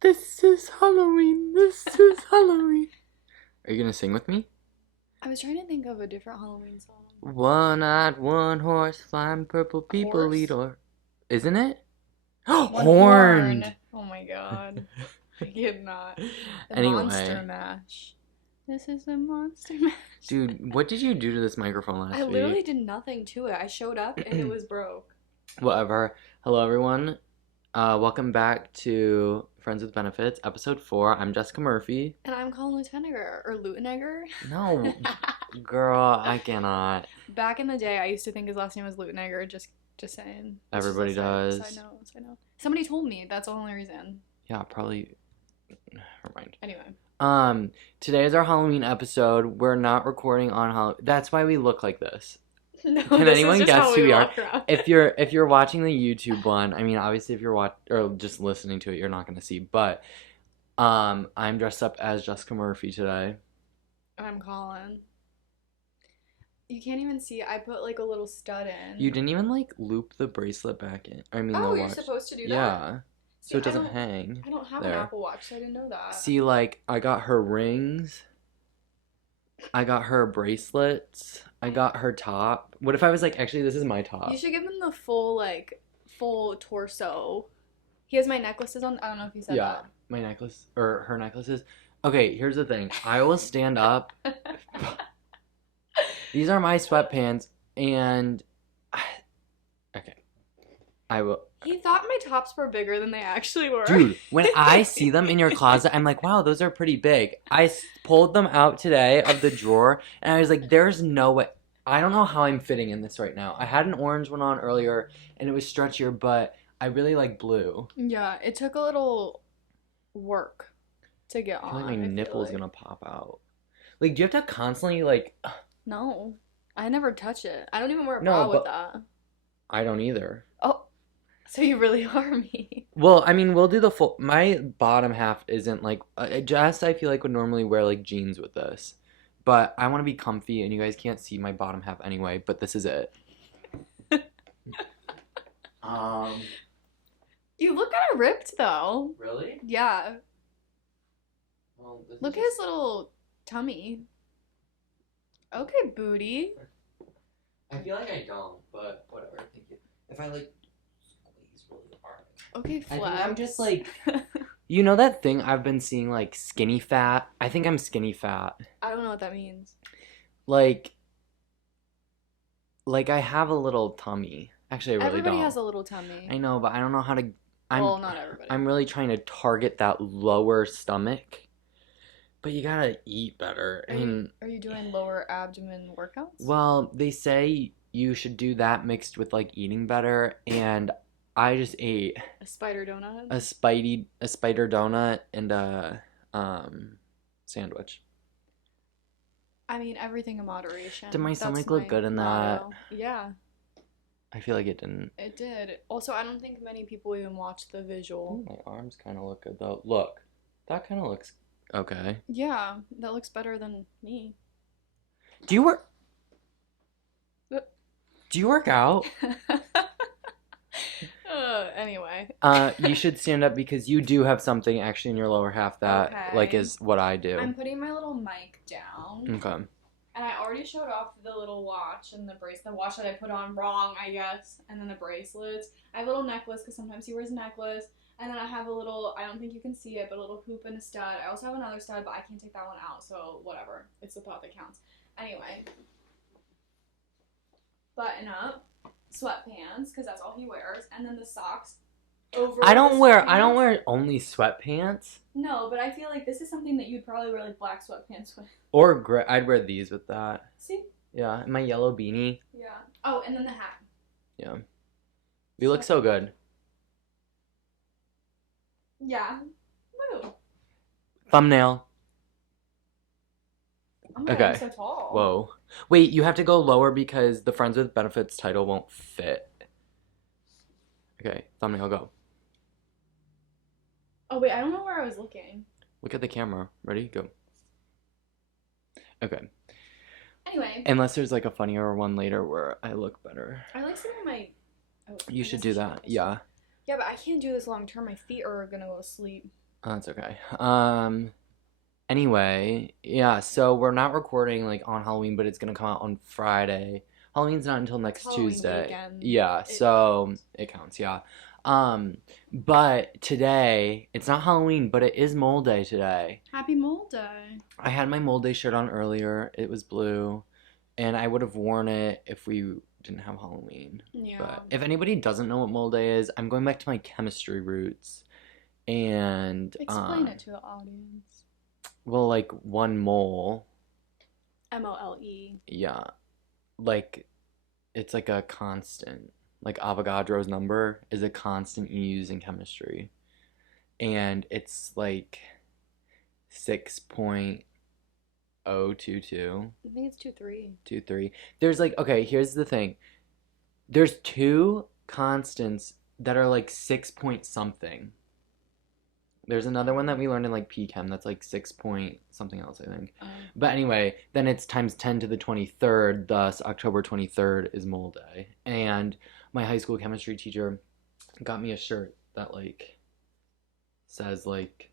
This is Halloween. This is Halloween. Are you gonna sing with me? I was trying to think of a different Halloween song. One-eyed, one horse, flying purple people Horse? lead or... Isn't it? One Horned! horn. Oh my god. I did not. The Anyway. Monster Mash. This is the Monster Mash. Dude, what did you do to this microphone last week? I literally did nothing to it. I showed up and it was broke. Whatever. Hello, everyone. Welcome back to Friends with Benefits, episode 4. I'm Jessica Murphy. And I'm Colin Lutenegger. Or Lutenegger? No, girl, I cannot. Back in the day, I used to think his last name was Lutenegger. Just saying. Everybody does. Side note. Somebody told me. That's the only reason. Yeah, probably. Never mind. Anyway. Today is our Halloween episode. We're not recording on Halloween. That's why we look like this. No, Can this anyone is just guess how who we are? walk around. If you're watching the YouTube one, I mean, obviously if you're or just listening to it, you're not gonna see. But I'm dressed up as Jessica Murphy today. I'm Colin. You can't even see. I put like a little stud in. You didn't even like loop the bracelet back in. I mean, Oh, the you're watch. supposed to do that? Yeah. See, So it doesn't hang. I don't have there. an Apple Watch, so I didn't know that. See, like, I got her rings. I got her bracelets. I got her top. What if I was like, actually, this is my top? You should give him the full torso. He has my necklaces on. I don't know if you said that. My necklace, or her necklaces. Okay, here's the thing. I will stand up. These are my sweatpants, and... Okay. I will... He thought my tops were bigger than they actually were. Dude, when I see them in your closet, I'm like, wow, those are pretty big. I pulled them out today of the drawer, and I was like, there's no way. I don't know how I'm fitting in this right now. I had an orange one on earlier, and it was stretchier, but I really like blue. Yeah, it took a little work to get I feel on. like my nipple's gonna pop out. Like, do you have to constantly, like... No. I never touch it. I don't even wear a bra with that. I don't either. Oh. So you really are me. Well, I mean, we'll do the full... My bottom half isn't, like... Jess, I feel like, would normally wear, like, jeans with this. But I want to be comfy, and you guys can't see my bottom half anyway, but this is it. You look kind of ripped, though. Really? Yeah. Well, Look at his little tummy. Okay, booty. I feel like I don't, but whatever. Thank you. If I, like, squeeze really hard. Okay, I flex. think I'm just, like... You know that thing I've been seeing, like, skinny fat? I think I'm skinny fat. I don't know what that means. Like I have a little tummy. Actually, I really Everybody don't. has a little tummy. I know, but I don't know how to... Well, not everybody. I'm really trying to target that lower stomach. But you gotta eat better. Are you doing lower abdomen workouts? Well, they say you should do that mixed with, like, eating better, and I just ate a spider donut? a spider donut and a sandwich. I mean, everything in moderation. Did my stomach look good in that? Motto. Yeah. I feel like it didn't. It did. Also, I don't think many people even watch the visual. Ooh, my arms kind of look good, though. Look. That kind of looks okay. Yeah, that looks better than me. Do you work... Do you work out? Anyway. You should stand up because you do have something actually in your lower half that, like, is what I do. I'm putting my little mic down. Okay. And I already showed off the little watch and the watch that I put on wrong, I guess, and then the bracelets. I have a little necklace because sometimes he wears a necklace. And then I have a little, I don't think you can see it, but a little hoop and a stud. I also have another stud, but I can't take that one out, so whatever. It's the thought that counts. Anyway. Button up. Sweatpants, because that's all he wears. And then the socks over I don't wear only sweatpants. No, but I feel like this is something that you'd probably wear, like, black sweatpants with. Or gray. I'd wear these with that. See? Yeah, and my yellow beanie. Yeah. Oh, and then the hat. Yeah. You look so good. Yeah. Woo. Thumbnail. Oh my God, I'm so tall. Whoa. Wait, you have to go lower because the Friends with Benefits title won't fit. Okay, thumbnail, go. Oh, wait, I don't know where I was looking. Look at the camera. Ready? Go. Okay. Anyway. Unless there's, like, a funnier one later where I look better. I like some of my... Oh, You should do that. Yeah. Yeah, but I can't do this long term. My feet are gonna go to sleep. Oh, that's okay. Anyway, yeah, so we're not recording like on Halloween, but it's gonna come out on Friday. Halloween's not until It's next Halloween Tuesday. weekend. Yeah, It so counts. it counts, yeah. But today, it's not Halloween, but it is Mole Day today. Happy Mole Day. I had my Mole Day shirt on earlier. It was blue, and I would have worn it if we didn't have Halloween. Yeah. But if anybody doesn't know what Mole Day is, I'm going back to my chemistry roots. And Explain it to the audience. well, like one mole, MOLE. yeah, like it's like a constant. Like Avogadro's number is a constant you use in chemistry, and it's like 6.022. I think it's 2-3. 23. There's like, okay, here's the thing. There's two constants that are like 6 point something. There's another one that we learned in like P-Chem that's like 6 point something else, I think. But anyway, then it's times 10 to the 23rd, thus October 23rd is Mole Day. And my high school chemistry teacher got me a shirt that like says like,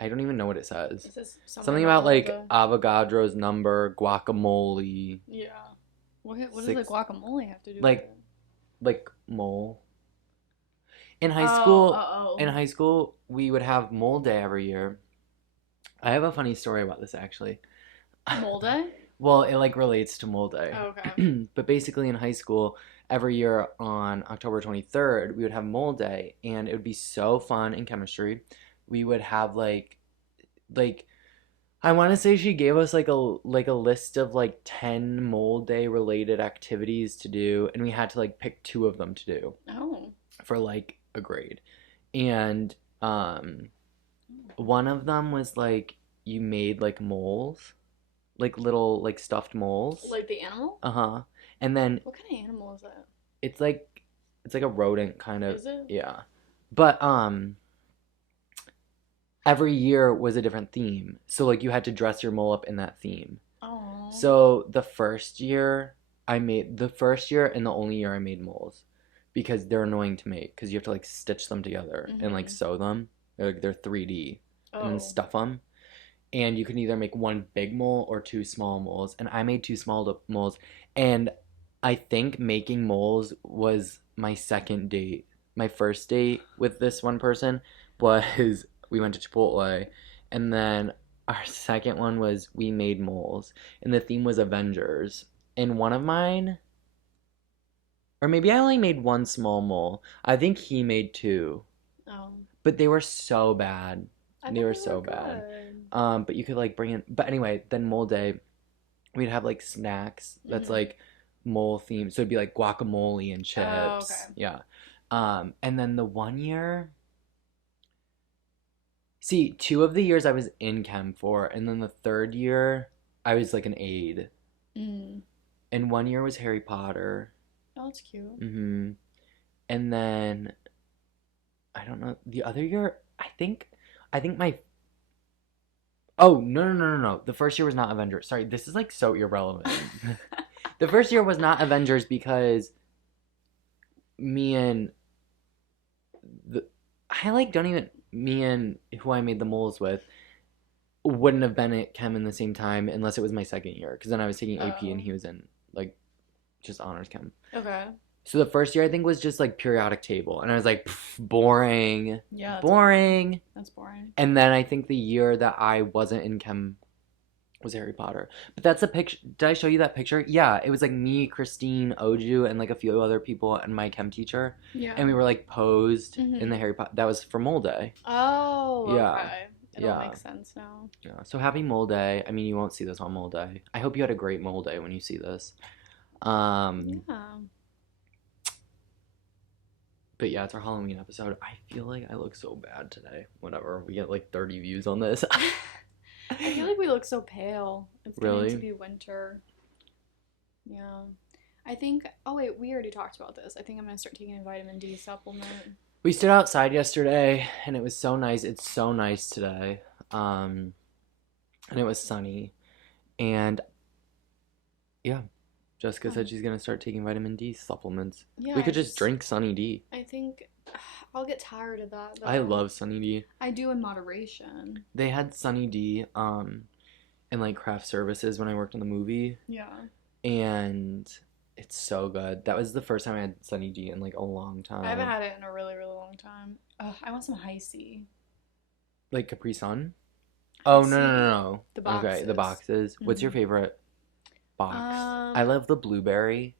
I don't even know what it says. Is this Something about like Avogadro's number, guacamole. Yeah. What does the guacamole have to do like with it? like mole. In high Oh. school, we would have Mole Day every year. I have a funny story about this actually. Mole Day? Well, it like relates to Mole Day. Oh, okay. But basically in high school, every year on October 23rd, we would have Mole Day, and it would be so fun in chemistry. We would have like I want to say she gave us like a list of like 10 Mole Day related activities to do, and we had to like pick two of them to do Oh. for like a grade. And one of them was like you made like moles, like little like stuffed moles. Like the animal? Uh-huh. And then What kind of animal is that? it's like a rodent kind of. Is it? Yeah. But every year was a different theme. So like you had to dress your mole up in that theme. Oh. So the first year and the only year I made moles because they're annoying to make because you have to like stitch them together and like sew them. They're 3D and then stuff them. And you can either make one big mole or two small moles. And I made two small moles. And I think making moles was my second date. My first date with this one person was we went to Chipotle. And then our second one was we made moles. And the theme was Avengers. And one of mine, or maybe I only made one small mole. I think he made two. Oh. But they were so bad. They were so good. bad. But you could like bring in. But anyway, then Mole Day, we'd have like snacks that's like mole themed. So it'd be like guacamole and chips. Oh, okay. Yeah. And then the one year. See, 2 of the years I was in Chem for, and then the third year I was like an aide. And 1 year was Harry Potter. Oh, that's cute. And then I don't know. The other year, I think my. Oh, no. The first year was not Avengers. Sorry, this is like so irrelevant. The first year was not Avengers because me and me and who I made the moles with wouldn't have been at Chem in the same time unless it was my second year. Because then I was taking AP and he was in like just honors Chem. Okay. So the first year I think was just like periodic table, and I was like, boring. Yeah. Boring. That's boring. And then I think the year that I wasn't in Chem was Harry Potter. But that's a picture. Did I show you that picture? Yeah, it was like me, Christine, Oju, and like a few other people, and my Chem teacher. Yeah. And we were like posed in the Harry Potter. That was for Mole Day. Oh. Yeah. Okay. It all makes sense now. Yeah. So happy Mole Day. I mean, you won't see this on Mole Day. I hope you had a great Mole Day when you see this. Yeah. But yeah, it's our Halloween episode. I feel like I look so bad today. Whatever. We get like 30 views on this. I feel like we look so pale. It's Really? going to be winter. Yeah. I think. Oh wait, we already talked about this. I think I'm gonna start taking a vitamin D supplement. We stood outside yesterday, and it was so nice. It's so nice today. And it was sunny. And yeah, Jessica said she's gonna start taking vitamin D supplements. Yeah. We could just drink Sunny D. I think I'll get tired of that though. I love Sunny D. I do in moderation. They had Sunny D in like craft services when I worked in the movie, Yeah. and it's so good. That was the first time I had Sunny D in like a long time. I haven't had it in a really, really long time. I want some high C. Like Capri Sun? Oh, no, no, C. no, no. The boxes. Okay, the boxes. What's your favorite box? I love the blueberry.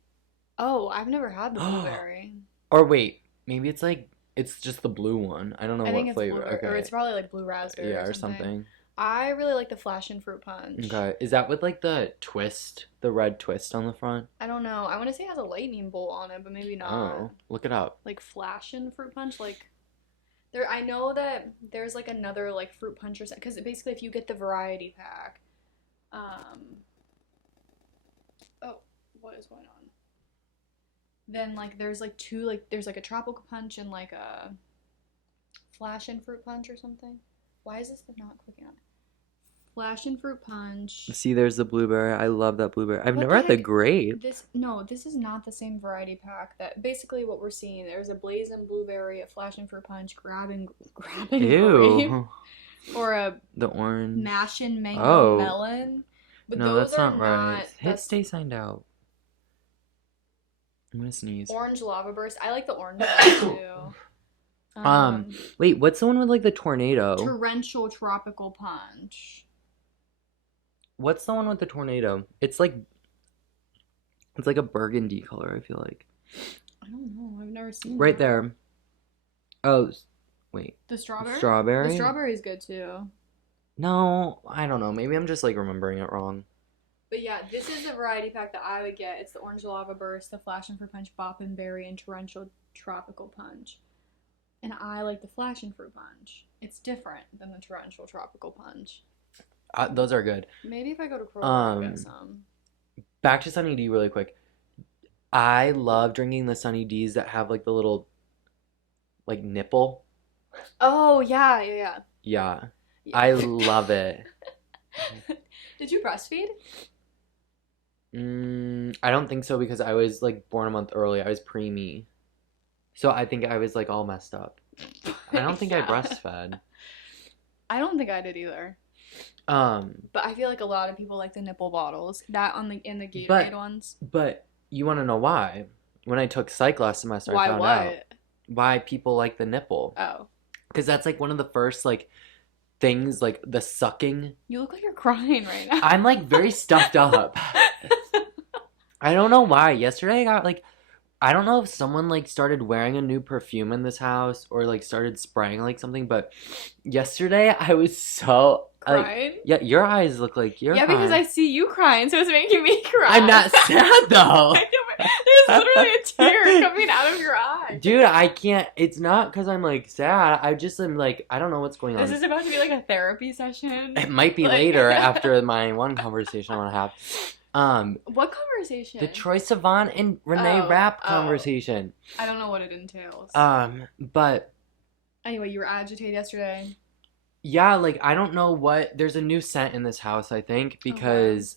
Oh, I've never had the blueberry. Or wait, maybe it's like, it's just the blue one. I don't know I think what it's flavor. blue, Okay. or it's probably like blue raspberry. Yeah, or something. something. I really like the Flash and Fruit Punch. Okay. Is that with like the twist, the red twist on the front? I don't know. I want to say it has a lightning bolt on it, but maybe not. Oh, look it up. Like Flash and Fruit Punch, like there. I know that there's like another like fruit punch or something. Because basically, if you get the variety pack, oh, what is going on? Then like there's like two like there's like a tropical punch and like a Flash and Fruit Punch or something. Why is this not clicking on? Flash and Fruit Punch. See, there's the blueberry. I love that blueberry. I've What never the had the heck? grape. This is not the same variety pack. That basically what we're seeing. There's a blazing blueberry, a Flash and Fruit Punch, grabbing grape, Ew. or a The orange. mashing mango Oh. melon. But No, those that's are not right. Hit that's stay signed out. I'm gonna sneeze. orange lava burst. I like the orange one too. Wait, what's the one with like the tornado? Torrential tropical punch. What's the one with the tornado? It's like a burgundy color, I feel like. I don't know. I've never seen Right that. there. Oh, wait. The strawberry? Strawberry? The strawberry's good too. No, I don't know. Maybe I'm just like remembering it wrong. But yeah, this is the variety pack that I would get. It's the orange lava burst, the Flash and Fruit Punch, Boppin' Berry, and Torrential tropical punch. And I like the Flash and Fruit Punch. It's different than the Torrential tropical punch. Those are good. Maybe if I go to Kroger, I'll get some. Back to Sunny D really quick. I love drinking the Sunny D's that have like the little like nipple. Oh, yeah. Yeah. I love it. Did you breastfeed? I don't think so because I was like born a month early. I was preemie. So I think I was like all messed up. I don't think I breastfed. I don't think I did either. But I feel like a lot of people like the nipple bottles. That in the Gatorade ones. But you want to know why? When I took psych last semester, I found out why people like the nipple. Oh. Because that's like one of the first like things, like the sucking. You look like you're crying right now. I'm like very stuffed up. I don't know why. Yesterday I got like, I don't know if someone like started wearing a new perfume in this house or like started spraying like something, but yesterday I was so crying. Yeah, your eyes look like you're because I see you crying, so it's making me cry. I'm not sad though. I know, but there's literally a tear coming out of your eye. Dude, I can't. It's not because I'm like sad. I just am like, I don't know what's going on. This is about to be like a therapy session. It might be later after my one conversation I want to have. What conversation? The Troye Sivan and Renee Rapp conversation. I don't know what it entails. But anyway, you were agitated yesterday. Yeah, like I don't know what. There's a new scent in this house, I think, because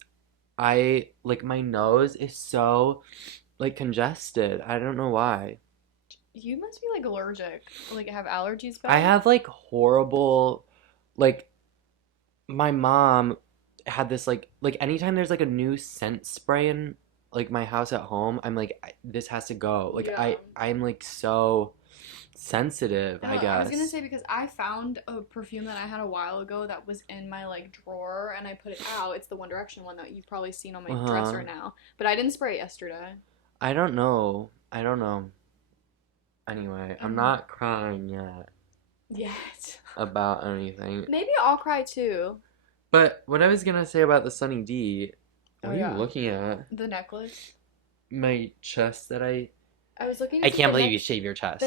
I like my nose is so like congested. I don't know why. You must be like allergic, like have allergies. I have like horrible, like my mom had this like anytime there's like a new scent spray in like my house at home, I'm like this has to go. Like I'm like so sensitive, I guess. I was gonna say because I found a perfume that I had a while ago that was in my like drawer and I put it out. It's the One Direction one that you've probably seen on my dresser now, but I didn't spray it yesterday. I don't know. Anyway, I'm not crying yet about anything. Maybe I'll cry too. But what I was gonna say about the Sunny D, what are you looking at? The necklace. My chest that I was looking. I can't believe you shave your chest.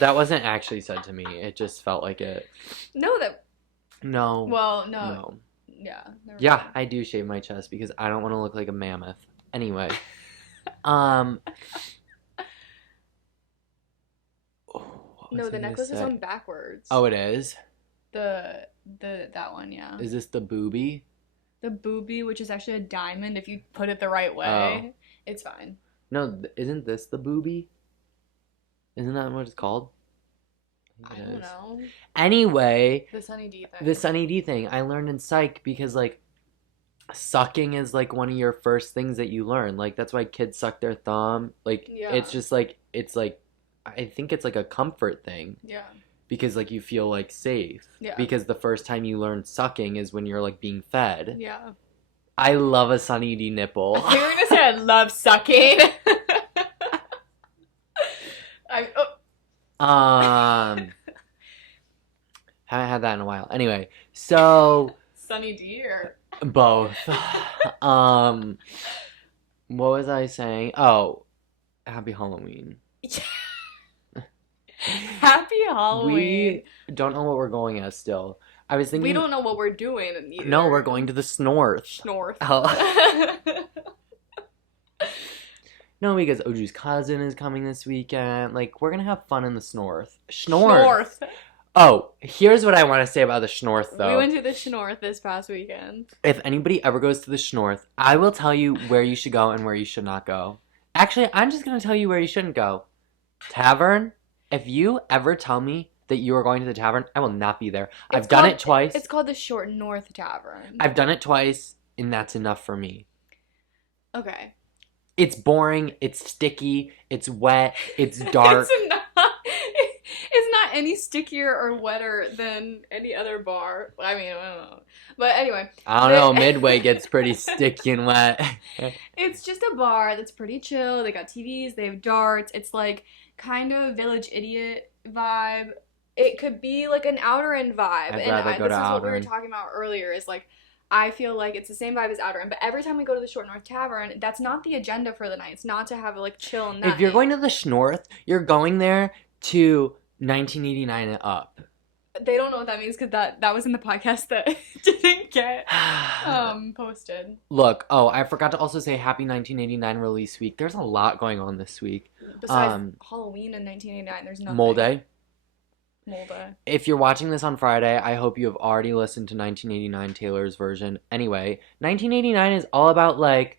That wasn't actually said to me. It just felt like it. No. Well, no. Yeah. Yeah. Mind. I do shave my chest because I don't want to look like a mammoth. Anyway. No, the necklace is on backwards. Oh, it is? That one, yeah. Is this the booby? The booby, which is actually a diamond if you put it the right way. Oh. It's fine. No, isn't this the booby? Isn't that what it's called? I don't know. Anyway, The Sunny D thing. the Sunny D thing I learned in psych because like sucking is like one of your first things that you learn. Like that's why kids suck their thumb. Like it's just like I think it's like a comfort thing. Yeah. Because like you feel like safe. Yeah. Because the first time you learn sucking is when you're like being fed. Yeah. I love a Sunny D nipple. I thought you were gonna say I love sucking. Haven't had that in a while. Anyway, so Sunny D or both. What was I saying? Oh, happy Halloween. Happy Halloween. We don't know what we're going as still. I was thinking we don't know what we're doing either. No, we're going to the Snorth. North. Oh. No, because Oju's cousin is coming this weekend. Like, we're gonna have fun in the Snorth. Schnorth. Oh, here's what I want to say about the Schnorth, though. We went to the Schnorth this past weekend. If anybody ever goes to the Schnorth, I will tell you where you should go and where you should not go. Actually, I'm just gonna tell you where you shouldn't go. Tavern. If you ever tell me that you are going to the tavern, I will not be there. I've done it twice. It's called the Short North Tavern. I've done it twice, and that's enough for me. Okay. It's boring, it's sticky, it's wet, it's dark. It's not any stickier or wetter than any other bar. I mean, I don't know. But anyway. I don't know, Midway gets pretty sticky and wet. It's just a bar that's pretty chill. They got TVs, they have darts. It's like kind of Village Idiot vibe. It could be like an Outer End vibe. I'd rather go to this is what we Outer were End. talking about earlier, is like I feel like it's the same vibe as Outer End, but every time we go to the Short North Tavern, that's not the agenda for the night. It's not to have a like chill night. If you're going to the Schnorth, you're going there to 1989 and up. They don't know what that means because that was in the podcast that didn't get posted. Look, I forgot to also say happy 1989 release week. There's a lot going on this week. Besides Halloween in 1989, there's nothing. Mole Day. Mole Day. If you're watching this on Friday, I hope you have already listened to 1989 Taylor's version. Anyway, 1989 is all about like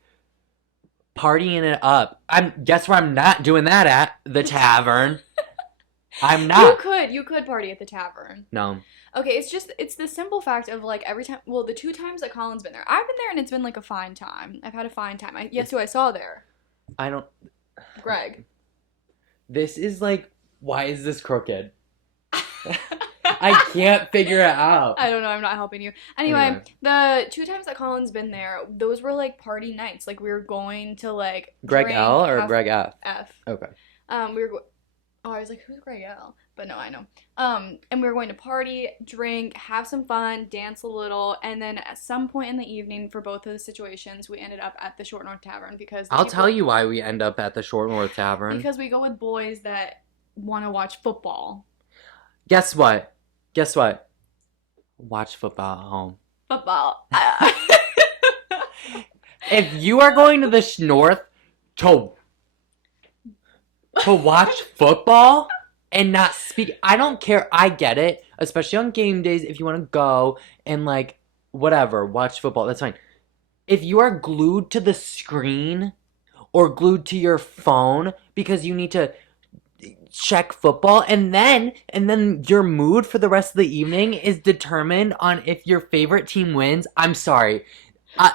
partying it up. Guess where I'm not doing that at? The tavern. I'm not. You could party at the tavern. No. Okay, it's the simple fact of like every time, well, the 2 times that Colin's been there, I've been there and it's been like a fine time. I've had a fine time. Guess who I saw there? I don't. Greg. This is like, why is this crooked? I can't figure it out. I don't know. I'm not helping you. Anyway, the 2 times that Colin's been there, those were like party nights. Like we were going to like Greg drink, L or Greg F? F. Okay. We were. I was like, who's Greg L? But no, I know. And we were going to party, drink, have some fun, dance a little, and then at some point in the evening, for both of the situations, we ended up at the Short North Tavern because I'll tell you why we end up at the Short North Tavern. Because we go with boys that want to watch football. Guess what? Watch football at home. Football. If you are going to the Schnorth to watch football and not speak, I don't care. I get it, especially on game days. If you want to go and like whatever, watch football, that's fine. If you are glued to the screen or glued to your phone because you need to check football, and then your mood for the rest of the evening is determined on if your favorite team wins, I'm sorry. I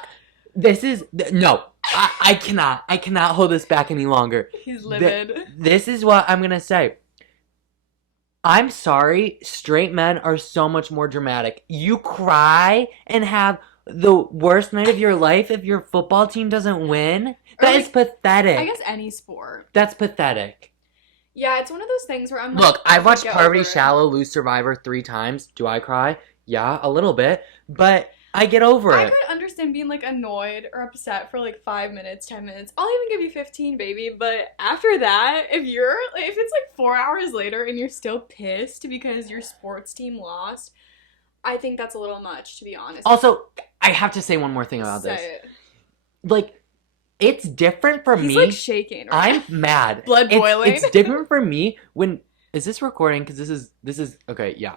cannot hold this back any longer. He's livid. This is what I'm gonna say. I'm sorry, straight men are so much more dramatic. You cry and have the worst night of your life if your football team doesn't win? That is pathetic. I guess any sport. That's pathetic. Yeah, it's one of those things where I'm like... Look, I've watched Poverty Shallow, Lose Survivor 3 times. Do I cry? Yeah, a little bit. But I get over it. I could understand being, like, annoyed or upset for, like, 5 minutes, 10 minutes. I'll even give you 15, baby. But after that, if it's, like, 4 hours later and you're still pissed because your sports team lost, I think that's a little much, to be honest. Also, I have to say one more thing about this. Like, it's different for me. He's, like, shaking. Right? I'm mad. Blood boiling. It's different for me when... Is this recording? Because this is... Okay, yeah.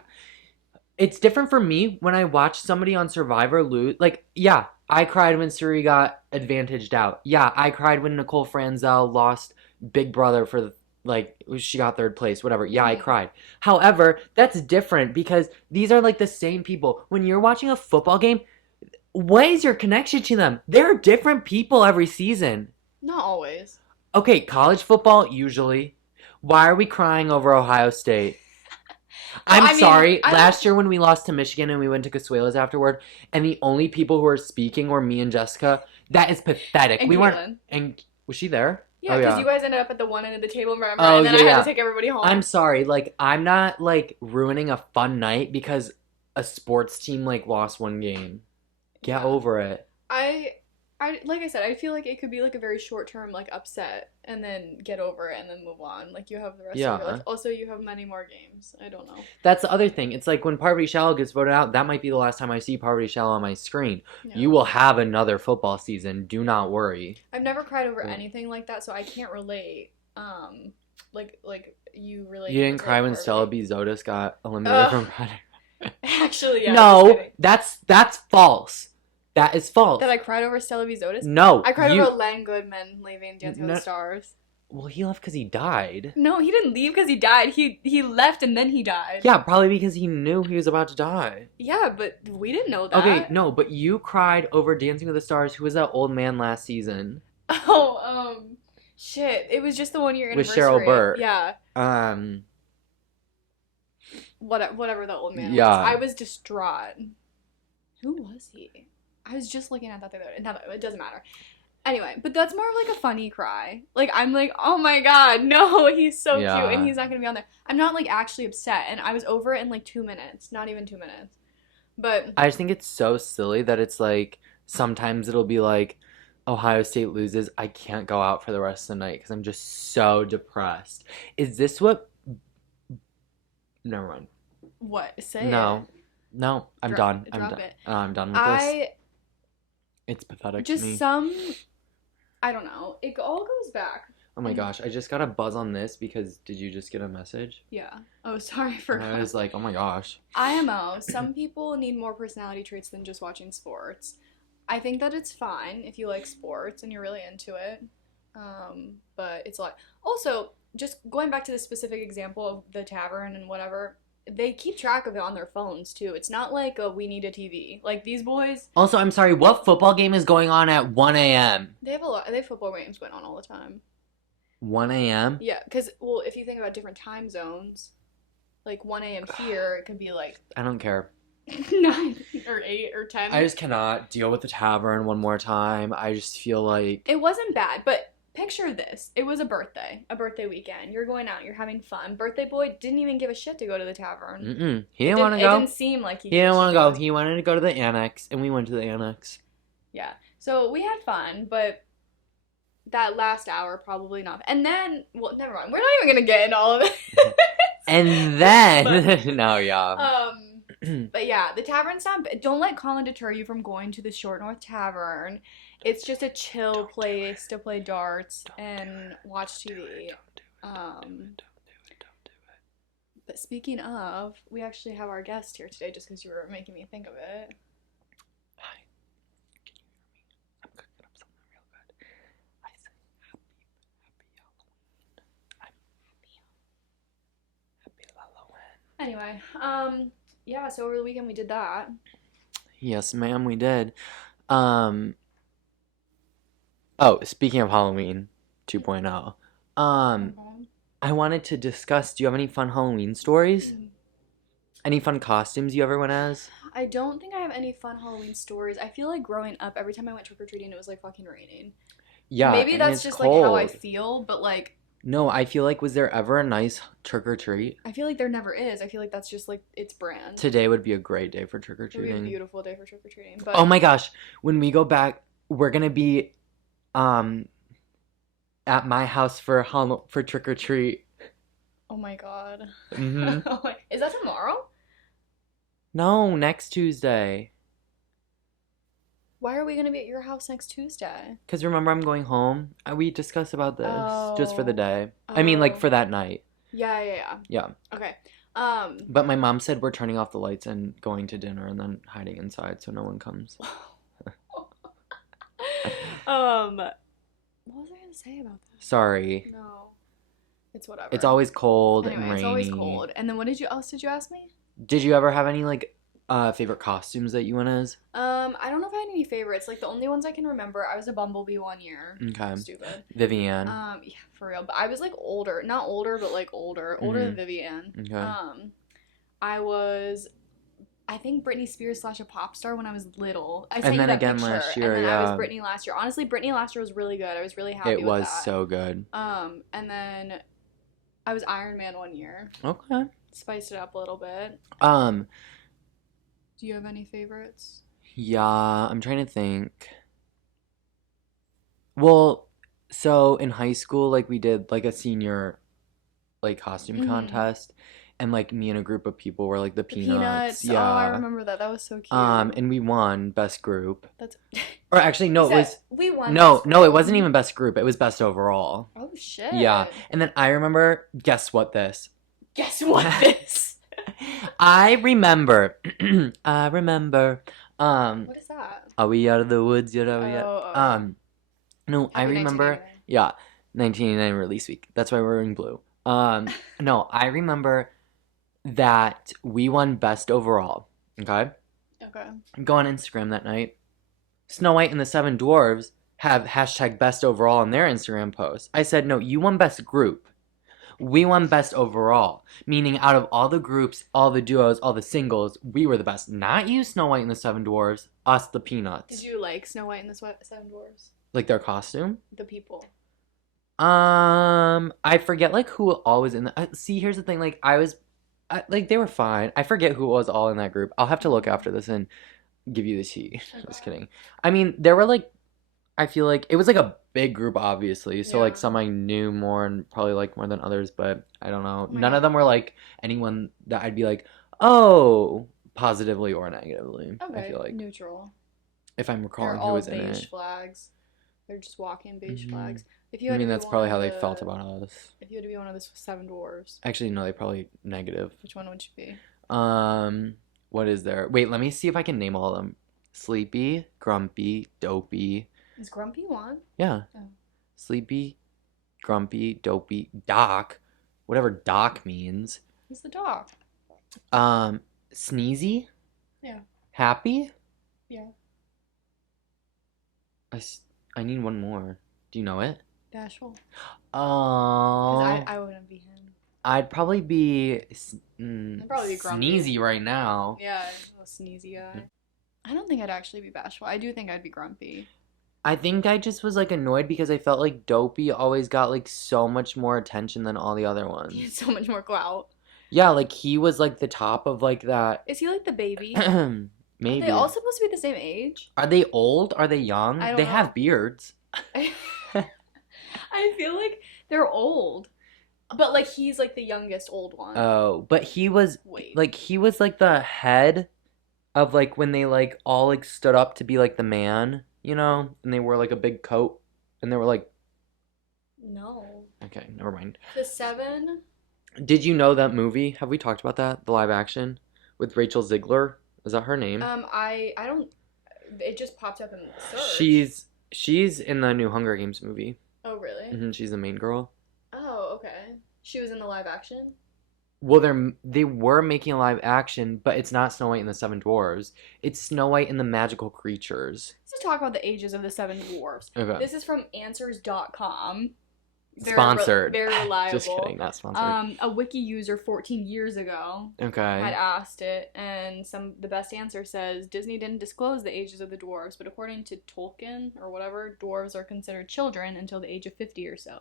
It's different for me when I watch somebody on Survivor lose. Like, yeah, I cried when Suri got advantaged out. Yeah, I cried when Nicole Franzel lost Big Brother for like she got third place, whatever. Yeah, I Mhm. cried. However, that's different because these are like the same people. When you're watching a football game, what is your connection to them? They're different people every season. Not always. Okay, college football, usually. Why are we crying over Ohio State? Well, I'm I mean, sorry. I Last don't. year when we lost to Michigan and we went to Casuelas afterward, and the only people who were speaking were me and Jessica, that is pathetic. And We weren't. Caitlin. And was she there? Yeah, Oh because yeah. you guys ended up at the one end of the table, remember? Oh And then yeah, I had yeah. to take everybody home. I'm sorry. Like I'm not like ruining a fun night because a sports team like lost one game. Get Yeah. over it. I like I said, I feel like it could be like a very short term like upset and then get over it and then move on. Like you have the rest of your Yeah. life. Also, you have many more games. I don't know. That's the other thing. It's like when Parvati Shallow gets voted out, that might be the last time I see Parvati Shallow on my screen. Yeah. You will have another football season. Do not worry. I've never cried over Yeah. anything like that, so I can't relate. Like you relate. You didn't to cry when Parvati. Stella B. Zotis got eliminated from Project. Actually, yeah. No, just kidding. that's false. That is false. That I cried over Stella Vizotis? No, I cried you. over Len Goodman leaving Dancing with No. the Stars. Well, he left because he died. No, he didn't leave because he died. He left and then he died. Yeah, probably because he knew he was about to die. Yeah, but we didn't know that. Okay, no, but you cried over Dancing with the Stars. Who was that old man last season? Oh, shit. It was just the 1 year With anniversary. Cheryl Burke. Yeah. Um, Whatever the old man was. Yeah. I was distraught. Who was he? I was just looking at that the other day. No, it doesn't matter. Anyway, but that's more of like a funny cry. Like, I'm like, oh my god, no, he's so Yeah. cute and he's not gonna be on there. I'm not like actually upset, and I was over it in like 2 minutes. Not even 2 minutes. But I just think it's so silly that it's like sometimes it'll be like Ohio State loses. I can't go out for the rest of the night because I'm just so depressed. Is this what? Never mind. what? Say No, it. no, I'm Drop- done. I'm drop done. it. I'm done with this. I It's pathetic just to me. I don't know. It all goes back. Oh my gosh, I just got a buzz on this because did you just get a message? Yeah. Oh, sorry for. And I was like, oh my gosh. IMO. Some people need more personality traits than just watching sports. I think that it's fine if you like sports and you're really into it. But it's a lot. Also, just going back to the specific example of the tavern and whatever, they keep track of it on their phones too. It's not like we need a TV. Like these boys, Also, I'm sorry, what football game is going on at 1 a.m.? they have football games going on all the time. 1 a.m.? Yeah, because well, if you think about different time zones, like 1 a.m. here, it could be like I don't care. 9 or 8 or 10. I just cannot deal with the tavern one more time. I just feel like It wasn't bad, but picture this. It was a birthday weekend. You're going out, you're having fun. Birthday boy didn't even give a shit to go to the tavern. he didn't want to It go. didn't seem like He didn't want to should go. He wanted to go to the annex, and we went to the annex. Yeah. So we had fun, but that last hour probably not. And then, well, never mind. We're not even gonna get into all of it. And then, no, yeah. But yeah, the tavern's not. Don't let Colin deter you from going to the Short North Tavern. It's just a chill place to play darts and watch TV. Don't do it. But speaking of, we actually have our guest here today just because you were making me think of it. Hi. Can you hear me? I'm cooking up something real good. I said happy Halloween. Happy Halloween. Anyway, yeah, so over the weekend we did that. Yes, ma'am, we did. Oh, speaking of Halloween 2.0, I wanted to discuss, do you have any fun Halloween stories? Any fun costumes you ever went as? I don't think I have any fun Halloween stories. I feel like growing up, every time I went trick-or-treating, it was like fucking raining. Yeah, Maybe and that's it's just cold. like how I feel, but like, No, I feel like, was there ever a nice trick-or-treat? I feel like there never is. I feel like that's just like its brand. Today would be a great day for It would be a trick-or-treating. beautiful day for trick-or-treating. But Oh my gosh, when we go back, we're gonna be at my house for trick-or-treat. oh my god. Mm-hmm. Is that tomorrow? No, next Tuesday. Why are we gonna be at your house next Tuesday? Because remember, I'm going home. We discussed about this just for the Oh. day. I mean, like, Oh. for that night. Yeah. Yeah. Okay. But my mom said we're turning off the lights and going to dinner and then hiding inside so no one comes. What was I gonna say about that? Sorry. No. It's whatever. It's always cold anyway, and rainy. It's always cold. And then what else did you ask me? Did you ever have any like favorite costumes that you went as? I don't know if I had any favorites. Like the only ones I can remember, I was a Bumblebee one year. Okay. Stupid. Vivienne. Yeah, for real. But I was like older, not older, but like older than Vivienne. Okay. I think Britney Spears / a pop star when I was little. I And sent you then that again picture, last year, and then yeah. I was Britney last year. Honestly, Britney last year was really good. I was really happy with that. It was so good. And then I was Iron Man one year. Okay. Spiced it up a little bit. Do you have any favorites? Yeah, I'm trying to think. Well, so in high school, like we did like a senior like costume contest, and like me and a group of people were like the Peanuts. Yeah. Oh, I remember that. That was so cute. And we won best group. That's. Or actually, no, it was. We won. No, it wasn't even best group. It was best overall. Oh shit. Yeah, and then I remember. Guess what? This. I remember. What is that? Are we out of the woods yet? Are we yet? Oh. No, I remember. Yeah, 1989 release week. That's why we're wearing blue. No, I remember that we won best overall. Okay. Go on Instagram that night. Snow White and the Seven Dwarves have hashtag best overall in their Instagram post. I said, no, you won best group. We won best overall, meaning out of all the groups, all the duos, all the singles, we were the best. Not you, Snow White and the Seven Dwarves, us, the Peanuts. Did you like Snow White and the Seven Dwarfs? Like their costume? The people. I forget like who all was in the. See, here's the thing. Like like they were fine. I forget who was all in that group. I'll have to look after this and give you the tea. Okay. Just kidding. I mean, there were like. I feel like it was like a big group, obviously. So like some I knew more and probably like more than others, but I don't know. None of them were like anyone that I'd be like, oh, positively or negatively. Okay, I feel like neutral. If I'm recalling who was in it. They're all beige flags. They're just walking beige flags. If you I had mean, to that's probably how they felt about us. If you had to be one of the Seven Dwarves. Actually, no, they probably negative. Which one would you be? What is there? Wait, let me see if I can name all of them. Sleepy, Grumpy, Dopey. Is Grumpy one? Yeah. Oh. Sleepy, Grumpy, Dopey, Doc. Whatever Doc means. Who's the dog? Sneezy? Yeah. Happy? Yeah. I need one more. Do you know it? Bashful. Oh. I wouldn't be him. I'd probably be Grumpy. Sneezy right now. Yeah, a sneezy guy. I don't think I'd actually be bashful. I do think I'd be grumpy. I think I just was like annoyed because I felt like Dopey always got like so much more attention than all the other ones. He had so much more clout. Yeah, like he was like the top of like that. Is he like the baby? Maybe. Are they all supposed to be the same age? Are they old? Are they young? I don't they know. have beards. I feel like they're old. But like he's like the youngest old one. Oh, but he was like the head of like when they like all like stood up to be like the man, you know? And they wore like a big coat and they were like No. Okay, never mind. The Seven? Did you know that movie? Have we talked about that? The live action with Rachel Ziegler? Is that her name? I don't. It just popped up in the search. She's in the new Hunger Games movie. Oh really? Mm-hmm, she's the main girl. Oh okay. She was in the live action. Well, they were making a live action, but it's not Snow White and the Seven Dwarves. It's Snow White and the Magical Creatures. Let's talk about the ages of the Seven Dwarfs. Okay. This is from Answers.com. Sponsored. Very reliable. Just kidding, not sponsored. A wiki user 14 years ago had asked it, and the best answer says Disney didn't disclose the ages of the dwarves, but according to Tolkien or whatever, dwarves are considered children until the age of 50 or so.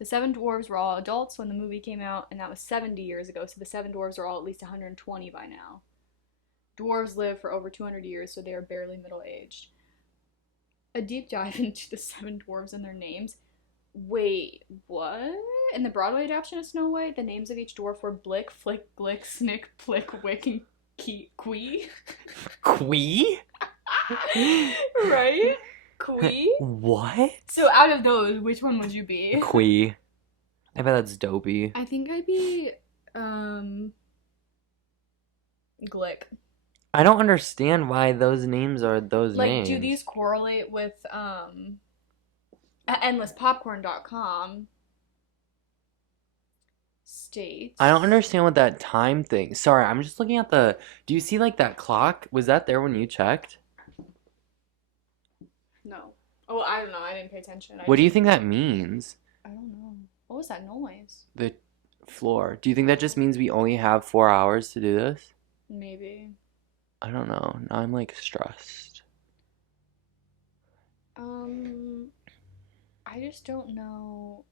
The Seven Dwarves were all adults when the movie came out, and that was 70 years ago, so the Seven Dwarves are all at least 120 by now. Dwarves live for over 200 years, so they are barely middle-aged. A deep dive into the Seven Dwarves and their names. Wait, what? In the Broadway adaptation of Snow White, the names of each dwarf were Blick, Flick, Glick, Snick, Plick, Wick, and Quee. Quee? Right? Quee? What? So out of those, which one would you be? Quee. I bet that's Dopey. I think I'd be, Glick. I don't understand why those names are those names. Like, do these correlate with, endlesspopcorn.com? states. I don't understand what that time thing. Sorry, I'm just looking at the. Do you see like that clock? Was that there when you checked? No. Oh, I don't know. I didn't pay attention. What do you think that means? I don't know. What was that noise? The floor. Do you think that just means we only have 4 hours to do this? Maybe. I don't know. Now I'm like stressed. I just don't know.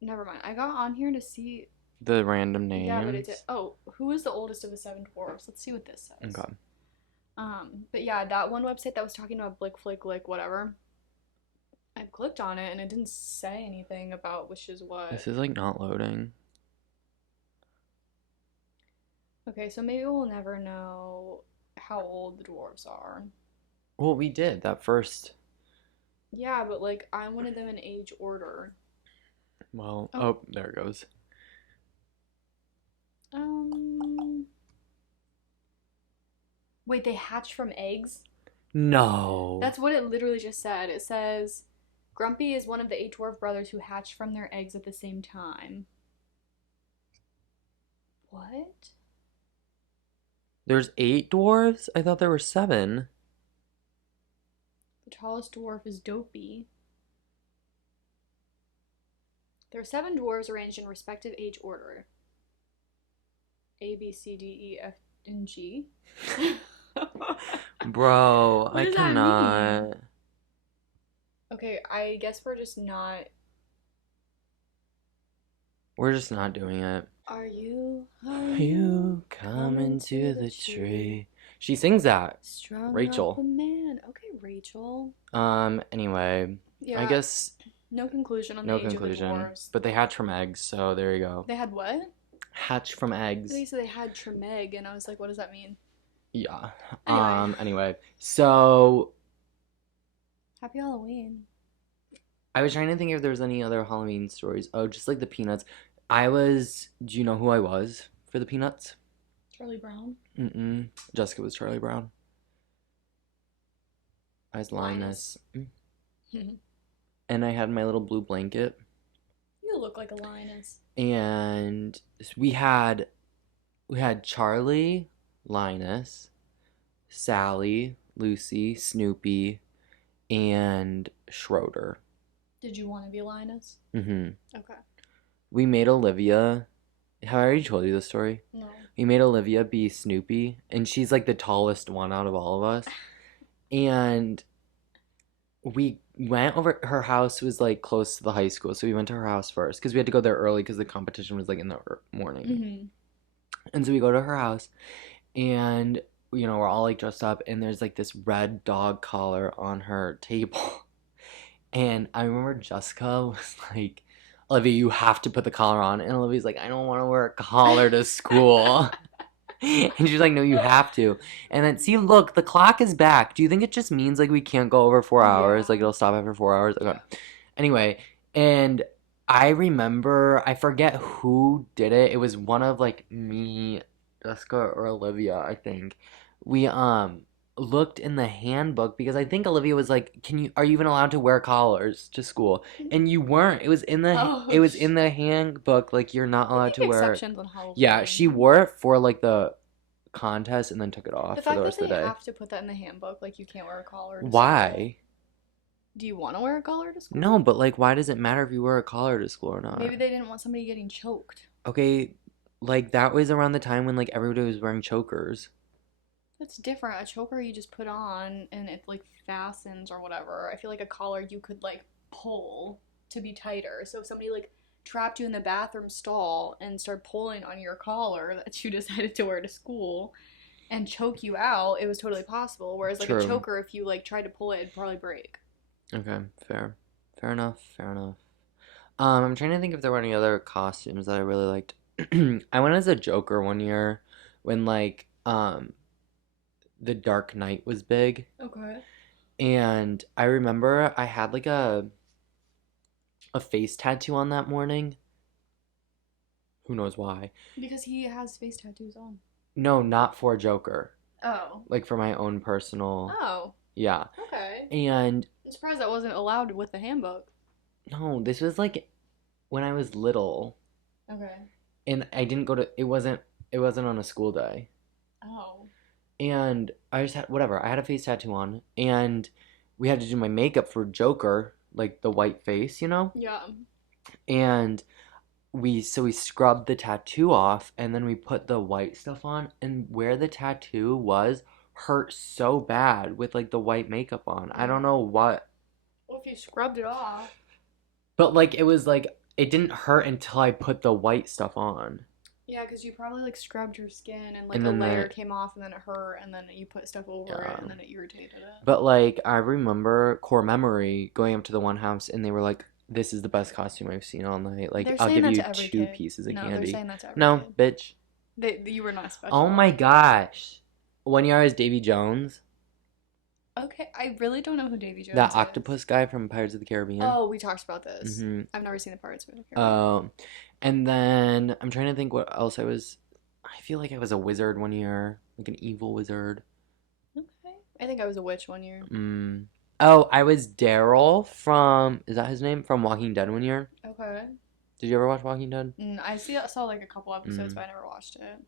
Never mind. I got on here to see. The random names. Yeah, but it did. Oh, who is the oldest of the seven dwarves? Let's see what this says. Okay. But yeah, that one website that was talking about Blick, Flick, Lick, whatever. I clicked on it and it didn't say anything about which is what. This is like not loading. Okay, so maybe we'll never know how old the dwarves are. Well, we did that first. Yeah, but like I wanted them in age order. Well, oh, there it goes. Wait, they hatch from eggs? No. That's what it literally just said. It says, Grumpy is one of the 8 dwarf brothers who hatched from their eggs at the same time. What? There's 8 dwarves? I thought there were 7. The tallest dwarf is Dopey. There are 7 dwarves arranged in respective age order. A, B, C, D, E, F, and G. Bro, What I does that cannot. mean? Okay, I guess we're just not. We're just not doing it. Are you Coming to the tree? She sings that. Strung Rachel. up a man. Okay, Rachel. Anyway, Yeah. I guess No conclusion on no the age conclusion. of the dwarves. But they hatch from eggs, so there you go. They had what? Hatch from eggs. They said they had Tremeg, and I was like, what does that mean? Yeah. Anyway. Anyway, so Happy Halloween. I was trying to think if there was any other Halloween stories. Oh, just like the Peanuts. Do you know who I was for the Peanuts? Charlie Brown. Mm-mm. Jessica was Charlie Brown. I was Linus. And I had my little blue blanket. You look like a lioness. And we had Charlie, Linus, Sally, Lucy, Snoopy, and Schroeder. Did you want to be Linus? Mm-hmm. Okay. We made Olivia. Have I already told you this story? No. We made Olivia be Snoopy, and she's like the tallest one out of all of us. And we went over. Her house was like close to the high school, so we went to her house first because we had to go there early because the competition was like in the morning. Mm-hmm. And so we go to her house, and we're all like dressed up, and there's like this red dog collar on her table. And I remember Jessica was like, Olivia, you have to put the collar on. And Olivia's like, I don't want to wear a collar to school. And she's like, no, you have to. And then, see, look, the clock is back. Do you think it just means like we can't go over 4 hours? Yeah. Like it'll stop after 4 hours? Okay. Yeah. Anyway, and I remember, I forget who did it. It was one of like me, Jessica, or Olivia, I think. We looked in the handbook because I think Olivia was like, are you even allowed to wear collars to school? And you weren't. It was in the handbook, like you're not allowed to wear. Exceptions on Halloween. Yeah, she wore it for like the contest and then took it off for the rest of the day. The fact that they have to put that in the handbook, like you can't wear a collar to Why? school. Do you want to wear a collar to school? No, but like why does it matter if you wear a collar to school or not? Maybe they didn't want somebody getting choked. Okay, like that was around the time when like everybody was wearing chokers. That's different. A choker you just put on and it like fastens or whatever. I feel like a collar you could like pull to be tighter. So if somebody like trapped you in the bathroom stall and started pulling on your collar that you decided to wear to school and choke you out, it was totally possible. Whereas like True. a choker, if you like tried to pull it, it'd probably break. Okay, fair enough. I'm trying to think if there were any other costumes that I really liked. I went as a Joker one year when like The Dark Knight was big. Okay. And I remember I had like a face tattoo on that morning. Who knows why? Because he has face tattoos on. No, not for Joker. Oh. Like for my own personal. Oh. Yeah. Okay. And I'm surprised that wasn't allowed with the handbook. no, this was like when I was little, Okay. and I didn't go to. It wasn't on a school day, Oh. and I just had whatever. I had a face tattoo on, and we had to do my makeup for Joker, like the white face, Yeah. and we scrubbed the tattoo off, and then we put the white stuff on, and where the tattoo was hurt so bad with like the white makeup on. I don't know what, Well, if you scrubbed it off. but like it was like it didn't hurt until I put the white stuff on. Yeah, because you probably like scrubbed your skin and like And a then layer came off and then it hurt and then you put stuff over it Yeah. and then it irritated it. But like I remember core memory going up to the one house, and they were like, "This is the best costume I've seen all night. Like They're I'll saying give that you to every two kid. pieces of No, candy." they're saying that to every No, kid. bitch. You were not special. Oh my gosh. One year I was Davy Jones, Okay, I really don't know who Davy Jones that is. octopus guy from Pirates of the Caribbean. Oh, we talked about this. Mm-hmm. I've never seen the Pirates of the Caribbean. And then I'm trying to think what else I was. I feel like I was a wizard one year, like an evil wizard. Okay. I think I was a witch one year. Oh, I was Daryl from. Is that his name? From Walking Dead one year. Okay. Did you ever watch Walking Dead? I saw like a couple episodes, but I never watched it.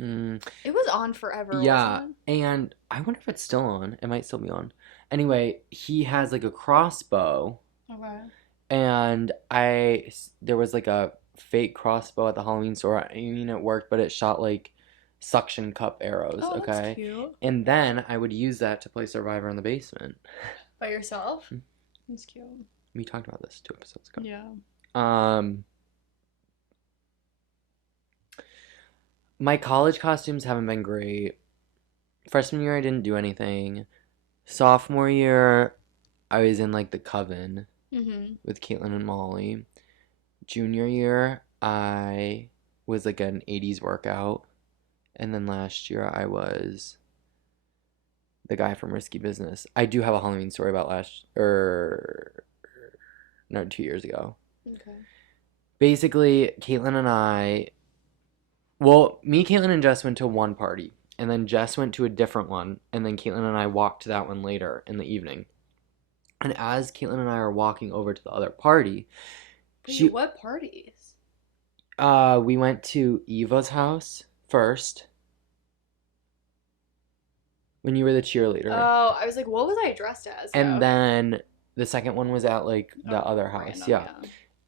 Mm, It was on forever. yeah, Wasn't and I wonder if it's still on. It might still be on. Anyway, he has like a crossbow, it? Okay. and there was like a fake crossbow at the Halloween store. I mean, it worked, but it shot like suction cup arrows. Oh, Okay, that's cute. and then I would use that to play Survivor in the basement. By yourself? Hmm. That's cute. We talked about this 2 episodes ago. Yeah. My college costumes haven't been great. Freshman year, I didn't do anything. Sophomore year, I was in like the coven with Caitlin and Molly. Junior year, I was like an 80s workout. And then last year, I was the guy from Risky Business. I do have a Halloween story about 2 years ago. Okay. Basically, Caitlin and I, me, Caitlin, and Jess went to one party. And then Jess went to a different one. And then Caitlin and I walked to that one later in the evening. And as Caitlin and I are walking over to the other party, What parties? We went to Eva's house first. When you were the cheerleader. Oh, I was like, what was I dressed as? And then the second one was at like the other house. Random, yeah.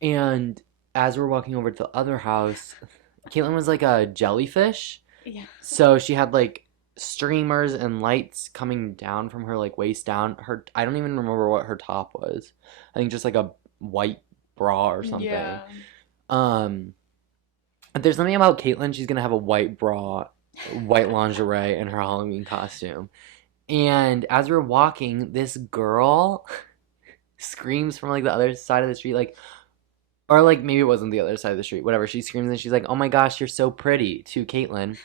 And as we're walking over to the other house, Caitlin was like a jellyfish. Yeah. So she had like streamers and lights coming down from her like waist down. I don't even remember what her top was. I think just like a white bra or something. Yeah. There's something about Caitlin. She's gonna have a white bra, white lingerie in her Halloween costume. And as we're walking, this girl screams from like the other side of the street, like, or like maybe it wasn't the other side of the street, whatever. She screams and she's like, "Oh my gosh, you're so pretty," to Caitlin.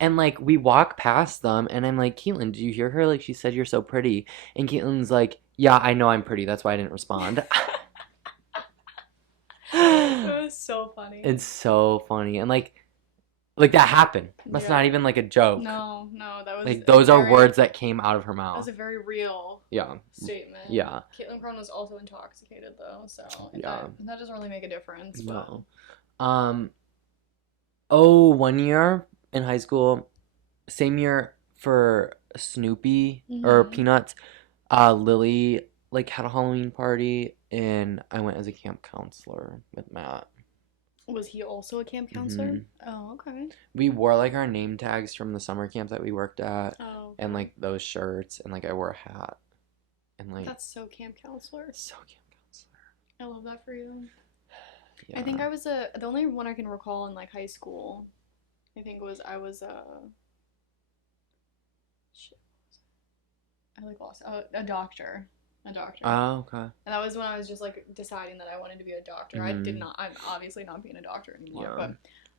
And like we walk past them, and I'm like, "Caitlin, did you hear her? Like she said you're so pretty." And Caitlin's like, "Yeah, I know I'm pretty. That's why I didn't respond." It was so funny. It's so funny, and like that happened. That's not even like a joke. No, that was like those are words that came out of her mouth. That was a very real statement. Yeah. Caitlin Cronin was also intoxicated though, so yeah, that doesn't really make a difference. But... No. 1 year in high school, same year for Snoopy or Peanuts. Lily like had a Halloween party, and I went as a camp counselor with Matt. Was he also a camp counselor? Oh, okay. We wore like our name tags from the summer camp that we worked at, okay. and like those shirts, and like I wore a hat, and like that's so camp counselor. So camp counselor. I love that for you. Yeah. I think I was the only one I can recall in like high school. I think I was I like lost a doctor. Oh, okay. And that was when I was just like deciding that I wanted to be a doctor. I'm obviously not being a doctor anymore. Yeah.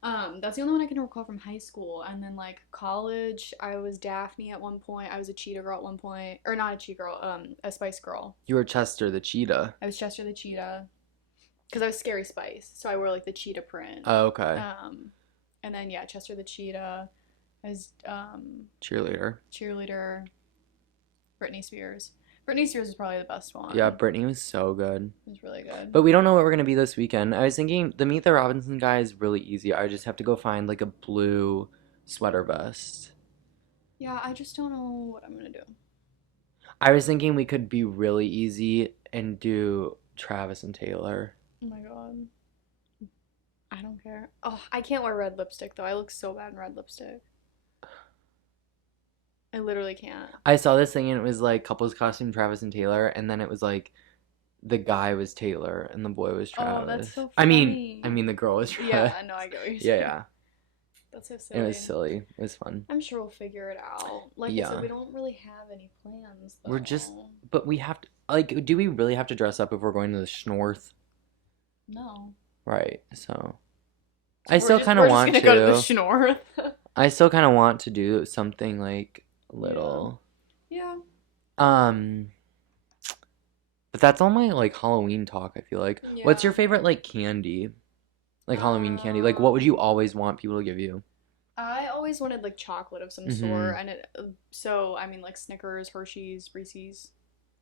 But that's the only one I can recall from high school. And then like college, I was Daphne at one point. I was a cheetah girl at one point. Or not a cheetah girl, a Spice Girl. You were Chester the cheetah. I was Chester the cheetah. Because I was Scary Spice. So I wore like the cheetah print. Oh, okay. And then yeah, Chester the cheetah. I was cheerleader. Britney Spears. Britney Spears is probably the best one. Yeah, Britney was so good. It was really good. But we don't know what we're gonna be this weekend. I was thinking the Meet the Robinson guy is really easy. I just have to go find like a blue sweater vest. Yeah, I just don't know what I'm gonna do. I was thinking we could be really easy and do Travis and Taylor. Oh my god. I don't care. Oh, I can't wear red lipstick though. I look so bad in red lipstick. I literally can't. I saw this thing and it was like couples costume Travis and Taylor, and then it was like the guy was Taylor and the boy was Travis. Oh, that's so I funny. mean the girl was Travis. Yeah, I know. I get what you're saying. Yeah. That's so silly. It was silly. It was fun. I'm sure we'll figure it out. Like I Yeah. said, we don't really have any plans. Though. We're just, but we have to, like, do we really have to dress up if we're going to the Schnorth? No. Right, so. So I still kind of want We're just gonna go to the Schnorr. I still kind of want to do something like little. Yeah. But that's all my like Halloween talk, I feel like. Yeah. What's your favorite like candy? Like Halloween candy? Like what would you always want people to give you? I always wanted like chocolate of some sort, and so I mean like Snickers, Hershey's, Reese's,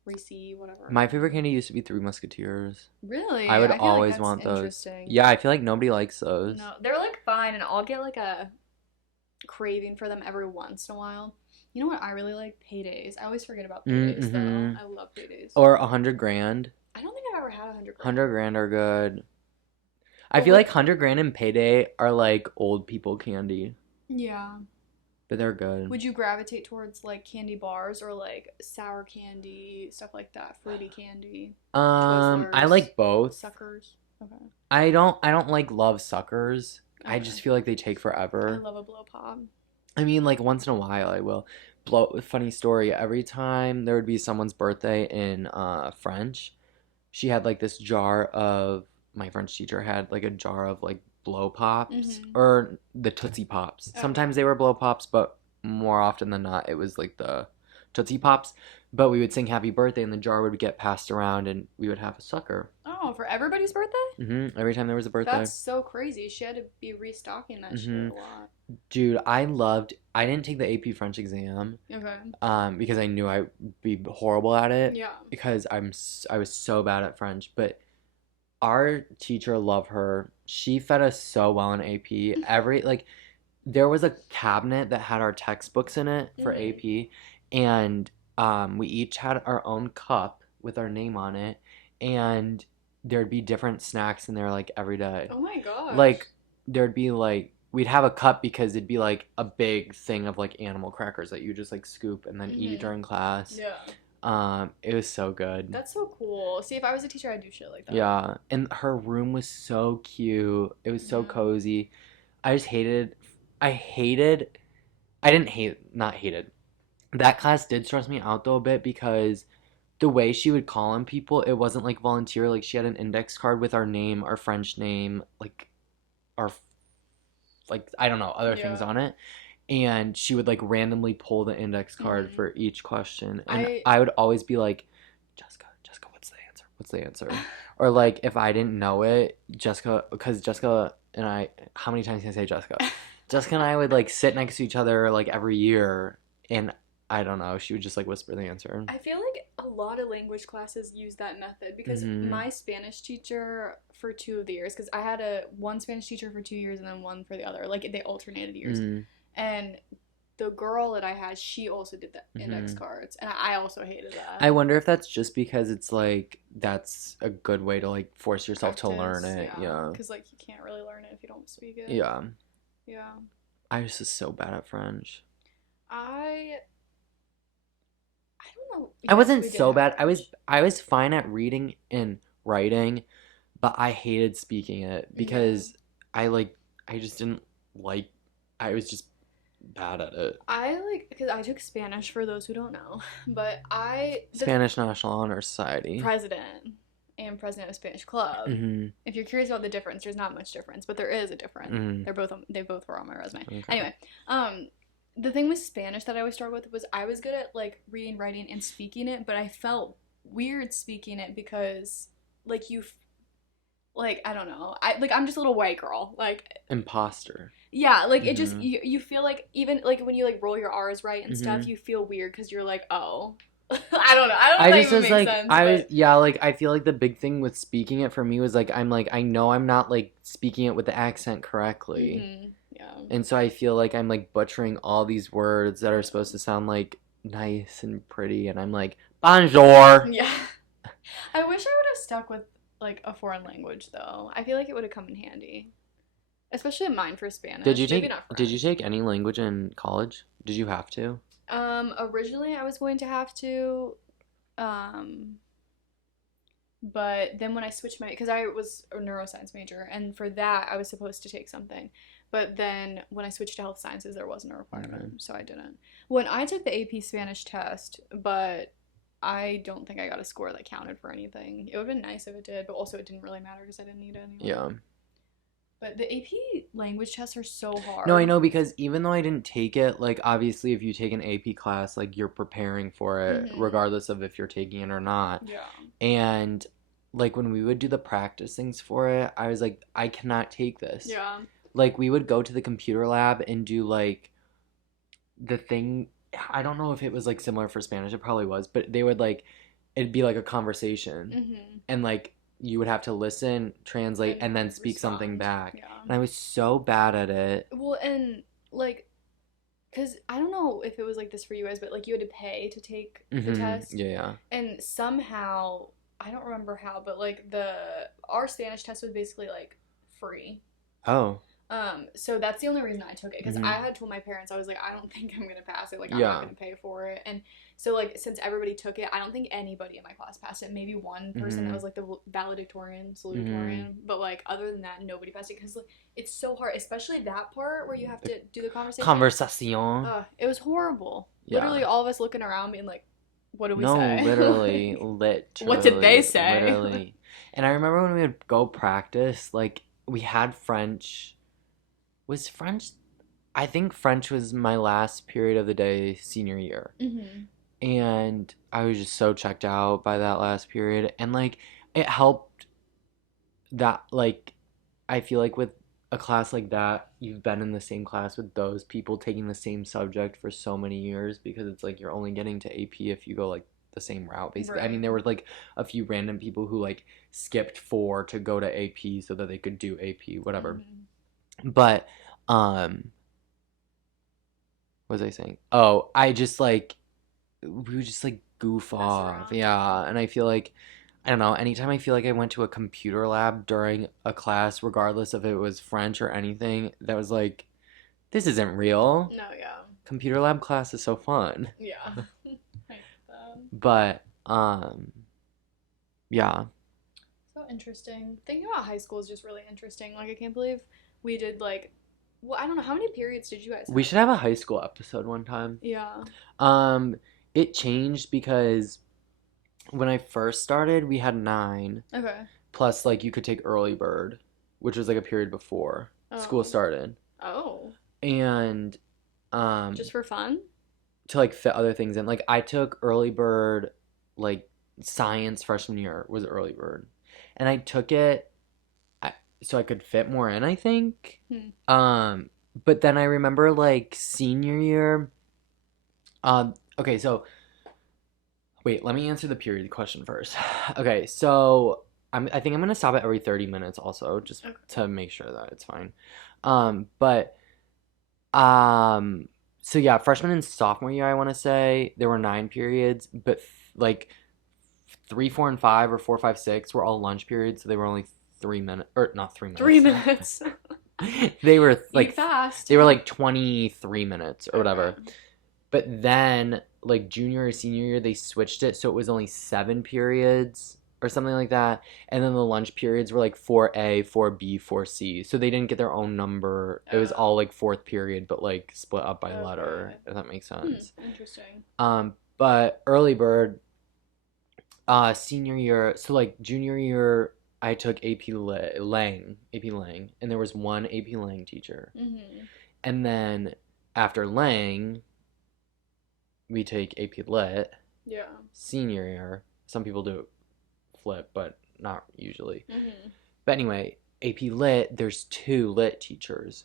whatever. My favorite candy used to be Three Musketeers. Really? I would feel always that's want those. interesting. Yeah, I feel like nobody likes those. No, they're like fine, and I'll get like a craving for them every once in a while. You know what I really like? Paydays. I always forget about paydays though. I love paydays. Or 100 grand. I don't think I've ever had 100 grand. 100 grand are good. I feel like 100 grand and payday are like old people candy. Yeah. But they're good. Would you gravitate towards like candy bars or like sour candy, stuff like that, fruity candy? I Twizzlers, like both. Suckers. Okay. I don't like love suckers. I Okay. just feel like they take I forever. love a blow pop. I mean, like once in a while I will. Funny story, every time there would be someone's birthday in French, she had like this jar of my French teacher had like a jar of like blow pops or the Tootsie Pops. Oh. Sometimes they were blow pops, but more often than not it was like the Tootsie Pops. But we would sing happy birthday and the jar would get passed around and we would have a sucker. Oh, for everybody's birthday? Every time there was a birthday. That's so crazy. She had to be restocking that shit a lot. Dude, I didn't take the AP French exam. Okay. Because I knew I'd be horrible at it. Yeah. Because I was so bad at French, but our teacher, love her. She fed us so well in AP. There was a cabinet that had our textbooks in it for AP, and we each had our own cup with our name on it, and there'd be different snacks in there like every day. Oh my gosh. Like there'd be like we'd have a cup because it'd be like a big thing of like animal crackers that you just like scoop and then eat during class. Yeah. It was so good. That's so cool. See, if I was a teacher, I'd do shit like that. Yeah, and her room was so cute. It was so cozy. I just not hated. That class did stress me out though a bit because the way she would call on people, it wasn't like volunteer. Like she had an index card with our name, our French name, like our, like I don't know, other things on it. And she would like randomly pull the index card for each question. And I would always be like, Jessica, what's the answer? Or like if I didn't know it, because Jessica and I, how many times can I say Jessica? Jessica and I would like sit next to each other like every year, and I don't know, she would just like whisper the answer. I feel like a lot of language classes use that method because my Spanish teacher for 2 of the years, because I had one Spanish teacher for 2 years and then one for the other, like they alternated years. And the girl that I had, she also did the index cards, and I also hated that. I wonder if that's just because it's like that's a good way to like force yourself to learn it. Yeah. Because like you can't really learn it if you don't speak it. Yeah. Yeah. I was just so bad at French. I don't know. I wasn't so bad. I was fine at reading and writing, but I hated speaking it because I just didn't like. I was just bad at it. Because I took Spanish, for those who don't know, but Spanish National Honor Society. President of Spanish Club. If you're curious about the difference, there's not much difference, but there is a difference. They both were on my resume. Okay. Anyway, the thing with Spanish that I always struggled with was I was good at like reading, writing, and speaking it, but I felt weird speaking it because like I don't know. I'm just a little white girl. Like imposter. Yeah, like it just you feel like even like when you like roll your R's right and stuff, you feel weird because you're like, oh, I don't know. I don't know I if that just even was makes like, sense, I was, but yeah, like, I feel like the big thing with speaking it for me was like, I know I'm not, like, speaking it with the accent correctly. yeah. And so I feel like I'm, like, butchering all these words that are supposed to sound, like, nice and pretty. And I'm like, bonjour. Yeah. I wish I would have stuck with like a foreign language though. I feel like it would have come in handy, especially mine for Spanish. Maybe not Did you French. take any language in college? Did you have to? Originally I was going to have to, um, but then when I switched because I was a neuroscience major, and for that I was supposed to take something, but then when I switched to health sciences, there wasn't a requirement, Okay. so I didn't. When I took the AP Spanish test, but I don't think I got a score that counted for anything. It would have been nice if it did, but also it didn't really matter because I didn't need it anyway. Yeah. But the AP language tests are so hard. No, I know, because even though I didn't take it, like, obviously if you take an AP class, like, you're preparing for it regardless of if you're taking it or not. Yeah. And like when we would do the practice things for it, I was like, I cannot take this. Yeah. Like we would go to the computer lab and do like the thing. I don't know if it was like similar for Spanish. It probably was, but they would like it'd be like a conversation, and like you would have to listen, translate, and then speak something back. Yeah. And I was so bad at it. Well, and like, because I don't know if it was like this for you guys, but like you had to pay to take the test. Yeah, yeah. And somehow, I don't remember how, but like our Spanish test was basically like free. Oh. So that's the only reason I took it, because I had told my parents, I was like, I don't think I'm gonna pass it, like I'm Yeah. not gonna pay for it. And so like since everybody took it, I don't think anybody in my class passed it. Maybe one person that was like the valedictorian, salutatorian, but like other than that, nobody passed it, because like it's so hard, especially that part where you have to do the conversation. Conversation. It was horrible. Yeah. Literally all of us looking around being like, what did we No, say? literally. What did they say? Literally. And I remember when we would go practice, like, we had French. Was French? I think French was my last period of the day senior year. And I was just so checked out by that last period. And, like, it helped that, like, I feel like with a class like that, you've been in the same class with those people taking the same subject for so many years, because it's like you're only getting to AP if you go like the same route, basically. Right. I mean, there were like a few random people who like skipped 4 to go to AP so that they could do AP, whatever. But what was I saying? Oh, I just like we would just like goof off. Yeah, and I feel like, I don't know, anytime I feel like I went to a computer lab during a class, regardless if it was French or anything, that was like, this isn't real. No, yeah. Computer lab class is so fun. Yeah. I hate that. But, yeah. So interesting. Thinking about high school is just really interesting. Like, I can't believe we did, like, well, I don't know. How many periods did you guys have? We should have a high school episode one time. Yeah. It changed because when I first started, we had 9. Okay. Plus, like, you could take early bird, which was like a period before school started. Oh. And just for fun? To like fit other things in. Like, I took early bird, like science freshman year was early bird. And I took it so I could fit more in, I think. But then I remember like senior year. Okay, so wait, let me answer the period question first. Okay, so I think I'm gonna stop at every 30 minutes also, just to make sure that it's fine. So yeah, freshman and sophomore year, I want to say there were 9 periods, but like 3, 4, and 5, or 4, 5, 6 were all lunch periods, so they were only 3 minutes, or not 3 minutes. 3 minutes. They were like eat fast. They were like 23 minutes or whatever. But then like junior or senior year, they switched it so it was only 7 periods or something like that. And then the lunch periods were like 4A, 4B, 4C. So they didn't get their own number. It was all like 4th period, but like split up by letter, if that makes sense. Interesting. But early bird, senior year, so like junior year, I took AP Lang, and there was one AP Lang teacher. And then after Lang, we take AP Lit. Yeah. Senior year, some people do it flip, but not usually. But anyway, AP Lit, there's 2 Lit teachers.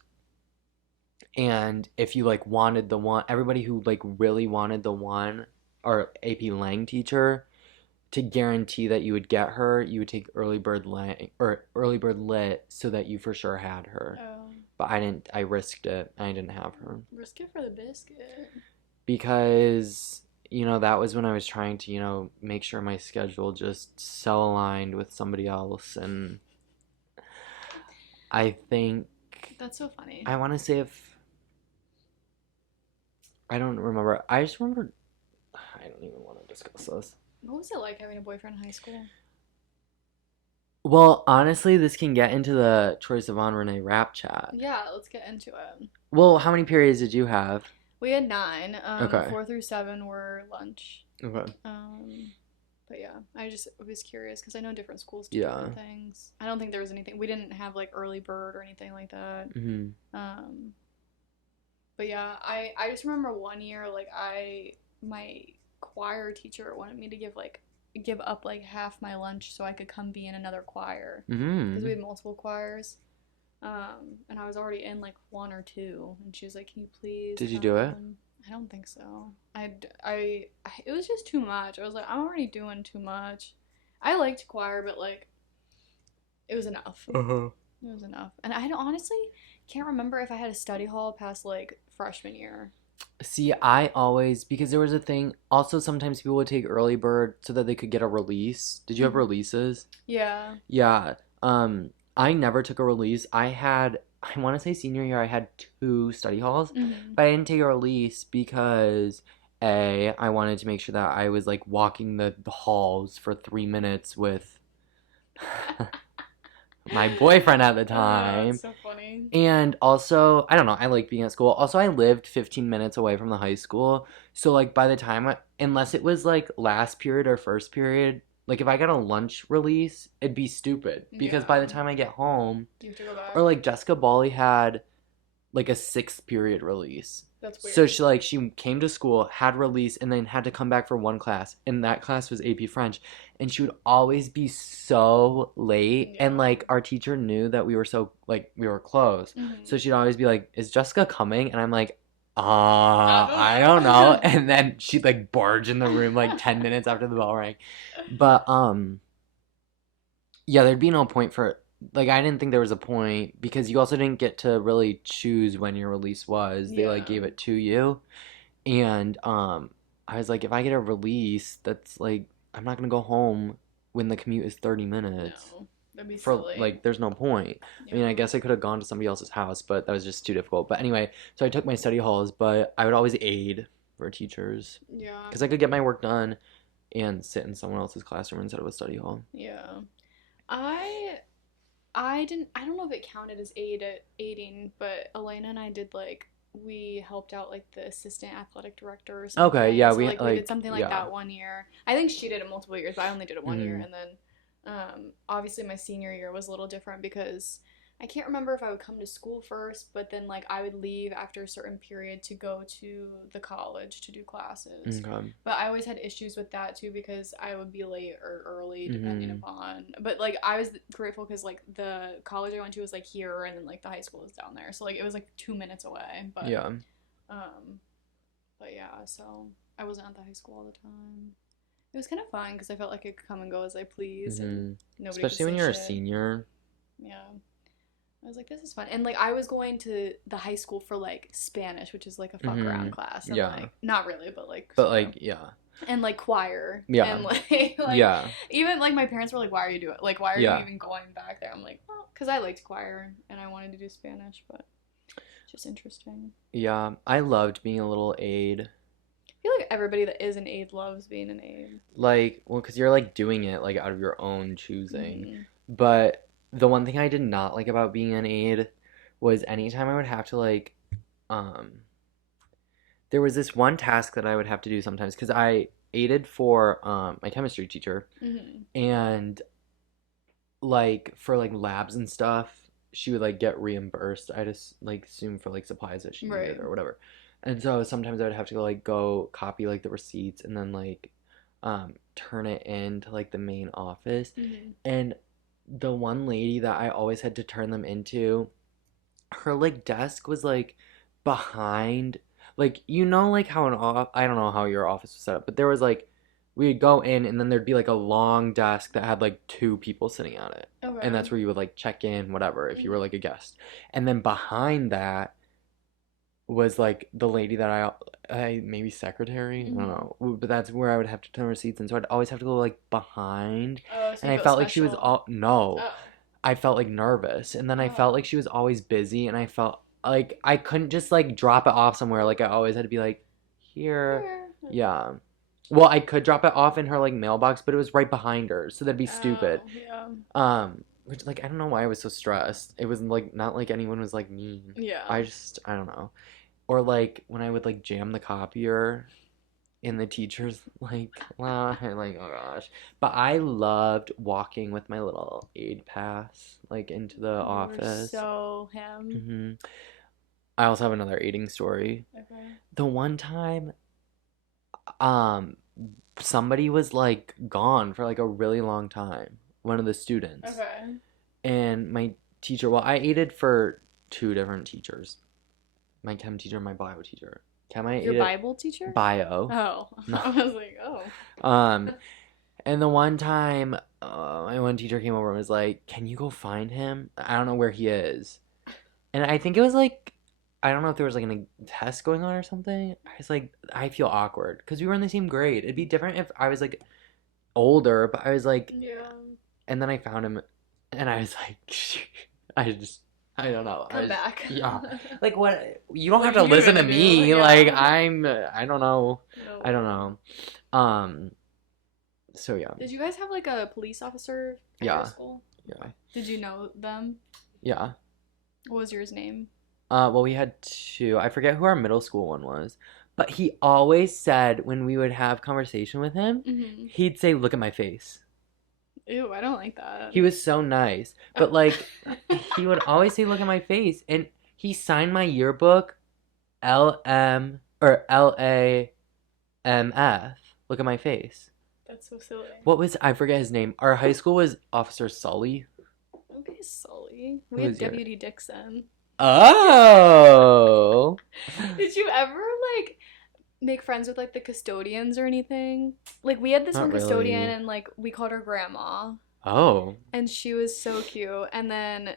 And if you like wanted the one, everybody who like really wanted the one our AP Lang teacher, to guarantee that you would get her, you would take early bird Lang or early bird lit so that you for sure had her. Oh. But I didn't. I risked it. I didn't have her Risk it for the biscuit. because that was when I was trying to make sure my schedule just so aligned with somebody else, and I think That's so funny. I want to say if I don't remember. I just remember. I don't even want to discuss this. What was it like having a boyfriend in high school? Well, honestly, this can get into the Troye Sivan Renee rap chat. Yeah, let's get into it. Well, how many periods did you have? We had 9. Okay. 4 through 7 were lunch. Okay. But yeah, I just was curious because I know different schools do Yeah. different things. I don't think there was anything. We didn't have like early bird or anything like that. But yeah, I just remember one year like my choir teacher wanted me to give up like half my lunch so I could come be in another choir because we had multiple choirs. And I was already in like 1 or 2, and she was like, "Can you please?" Did you do it? I don't think so. It was just too much. I was like, I'm already doing too much. I liked choir, but like, it was enough. It was enough, and I honestly can't remember if I had a study hall past like freshman year. See, I always, because there was a thing, also sometimes people would take early bird so that they could get a release. Did you have releases? Yeah. Yeah. I never took a release. I want to say senior year, I had 2 study halls, but I didn't take a release because I wanted to make sure that I was like walking the halls for 3 minutes with my boyfriend at the time. That's so funny. And also, I don't know, I like being at school. Also, I lived 15 minutes away from the high school. So like by the time, unless it was like last period or first period, like if I got a lunch release, it'd be stupid because by the time I get home, you have to go back. Or like Jessica Bali had like a 6th period release. That's weird. So she came to school, had release, and then had to come back for one class, and that class was AP French, and she would always be so late, and like our teacher knew that we were close, so she'd always be like, "Is Jessica coming?" And I'm like, I don't know. And then she'd like barge in the room like 10 minutes after the bell rang. But yeah, there'd be no point for like I didn't think there was a point because you also didn't get to really choose when your release was. They like gave it to you. And I was like, if I get a release, that's like I'm not gonna go home when the commute is 30 minutes. No, that'd be for silly. Like there's no point. I mean, I guess I could have gone to somebody else's house, but that was just too difficult. But anyway, so I took my study halls, but I would always aid for teachers. Yeah. Because I could get my work done and sit in someone else's classroom instead of a study hall. Yeah. I don't know if it counted as aiding, but Elena and I did we helped out the assistant athletic director or something. Okay, yeah, so, we we did something like that one year. I think she did it multiple years, but I only did it one year. And then obviously my senior year was a little different because I can't remember if I would come to school first, but then I would leave after a certain period to go to the college to do classes. Okay. But I always had issues with that too because I would be late or early depending upon. But I was grateful because the college I went to was here, and then the high school was down there, so it was 2 minutes away. But yeah. But yeah, so I wasn't at the high school all the time. It was kind of fun because I felt like I could come and go as I please, and nobody. Especially when you're a senior. Yeah. I was like, this is fun. And, I was going to the high school for, Spanish, which is, a fuck-around class. And, yeah. Not really, but, But, yeah. And, choir. Yeah. And, yeah. Even, my parents were like, why are you doing it? Why are you even going back there? I'm like, well, because I liked choir, and I wanted to do Spanish, but it's just interesting. Yeah. I loved being a little aide. I feel like everybody that is an aide loves being an aide. Well, because you're, doing it, out of your own choosing. But the one thing I did not like about being an aide was anytime I would have to there was this one task that I would have to do sometimes because I aided for my chemistry teacher, and for labs and stuff she would get reimbursed. I just assume for supplies that she needed or whatever, and so sometimes I would have to go copy the receipts and then turn it into the main office, and the one lady that I always had to turn them into, her desk was behind, like like how I don't know how your office was set up, but there was like we'd go in and then there'd be like a long desk that had like two people sitting at it. Okay. And that's where you would like check in, whatever, if you were Mhm. like a guest. And then behind that was like the lady that I maybe secretary, I don't Mhm. know, but that's where I would have to turn receipts, and so I'd always have to go like behind, Oh, so and you I feel felt like she was special. all no, Oh. I felt like nervous, and then I felt Oh. like she was always busy, and I felt like I couldn't just like drop it off somewhere, like I always had to be like here, Here. yeah. Well, I could drop it off in her like mailbox, but it was right behind her, so that'd be stupid. Oh, yeah. Which like I don't know why I was so stressed. It was like not like anyone was like mean. Yeah. I don't know. Or like when I would like jam the copier in the teacher's like like oh gosh. But I loved walking with my little aid pass like into the You were office. so him. I also have another aiding story. Okay. The one time um somebody was like gone for like a really long time. One of the students. Okay. And my teacher, well, I aided for two different teachers. My chem teacher and my bio teacher. Chem I Your aided Bible teacher? bio. Oh. No. I was like, oh. Um, and the one time, my one teacher came over and was like, "Can you go find him? I don't know where he is." And I think it was like, I don't know if there was like a test going on or something. I was like, I feel awkward because we were in the same grade. It'd be different if I was like older, but I was like, Yeah. and then I found him, and I was like, I don't know. Come back. Yeah. Like what? You don't What have are to you listen to gonna do? me. Yeah. Like I don't know. No. I don't know. Um. So yeah. Did you guys have like a police officer at Yeah. your school? Yeah. Did you know them? Yeah. What was yours name? Well, we had two. I forget who our middle school one was, but he always said when we would have conversation with him, Mm-hmm. he'd say, "Look at my face." Ew, I don't like that. He was so nice, but like he would always say, "Look at my face," and he signed my yearbook, LM or LAMF. Look at my face. That's so silly. What was I forget his name? Our high school was Officer Sully. Okay, Sully. Who We had was your- Deputy Dixon. Oh. Did you ever like make friends with like the custodians or anything? Like we had this Not one custodian really. and like we called her grandma Oh. and she was so cute. And then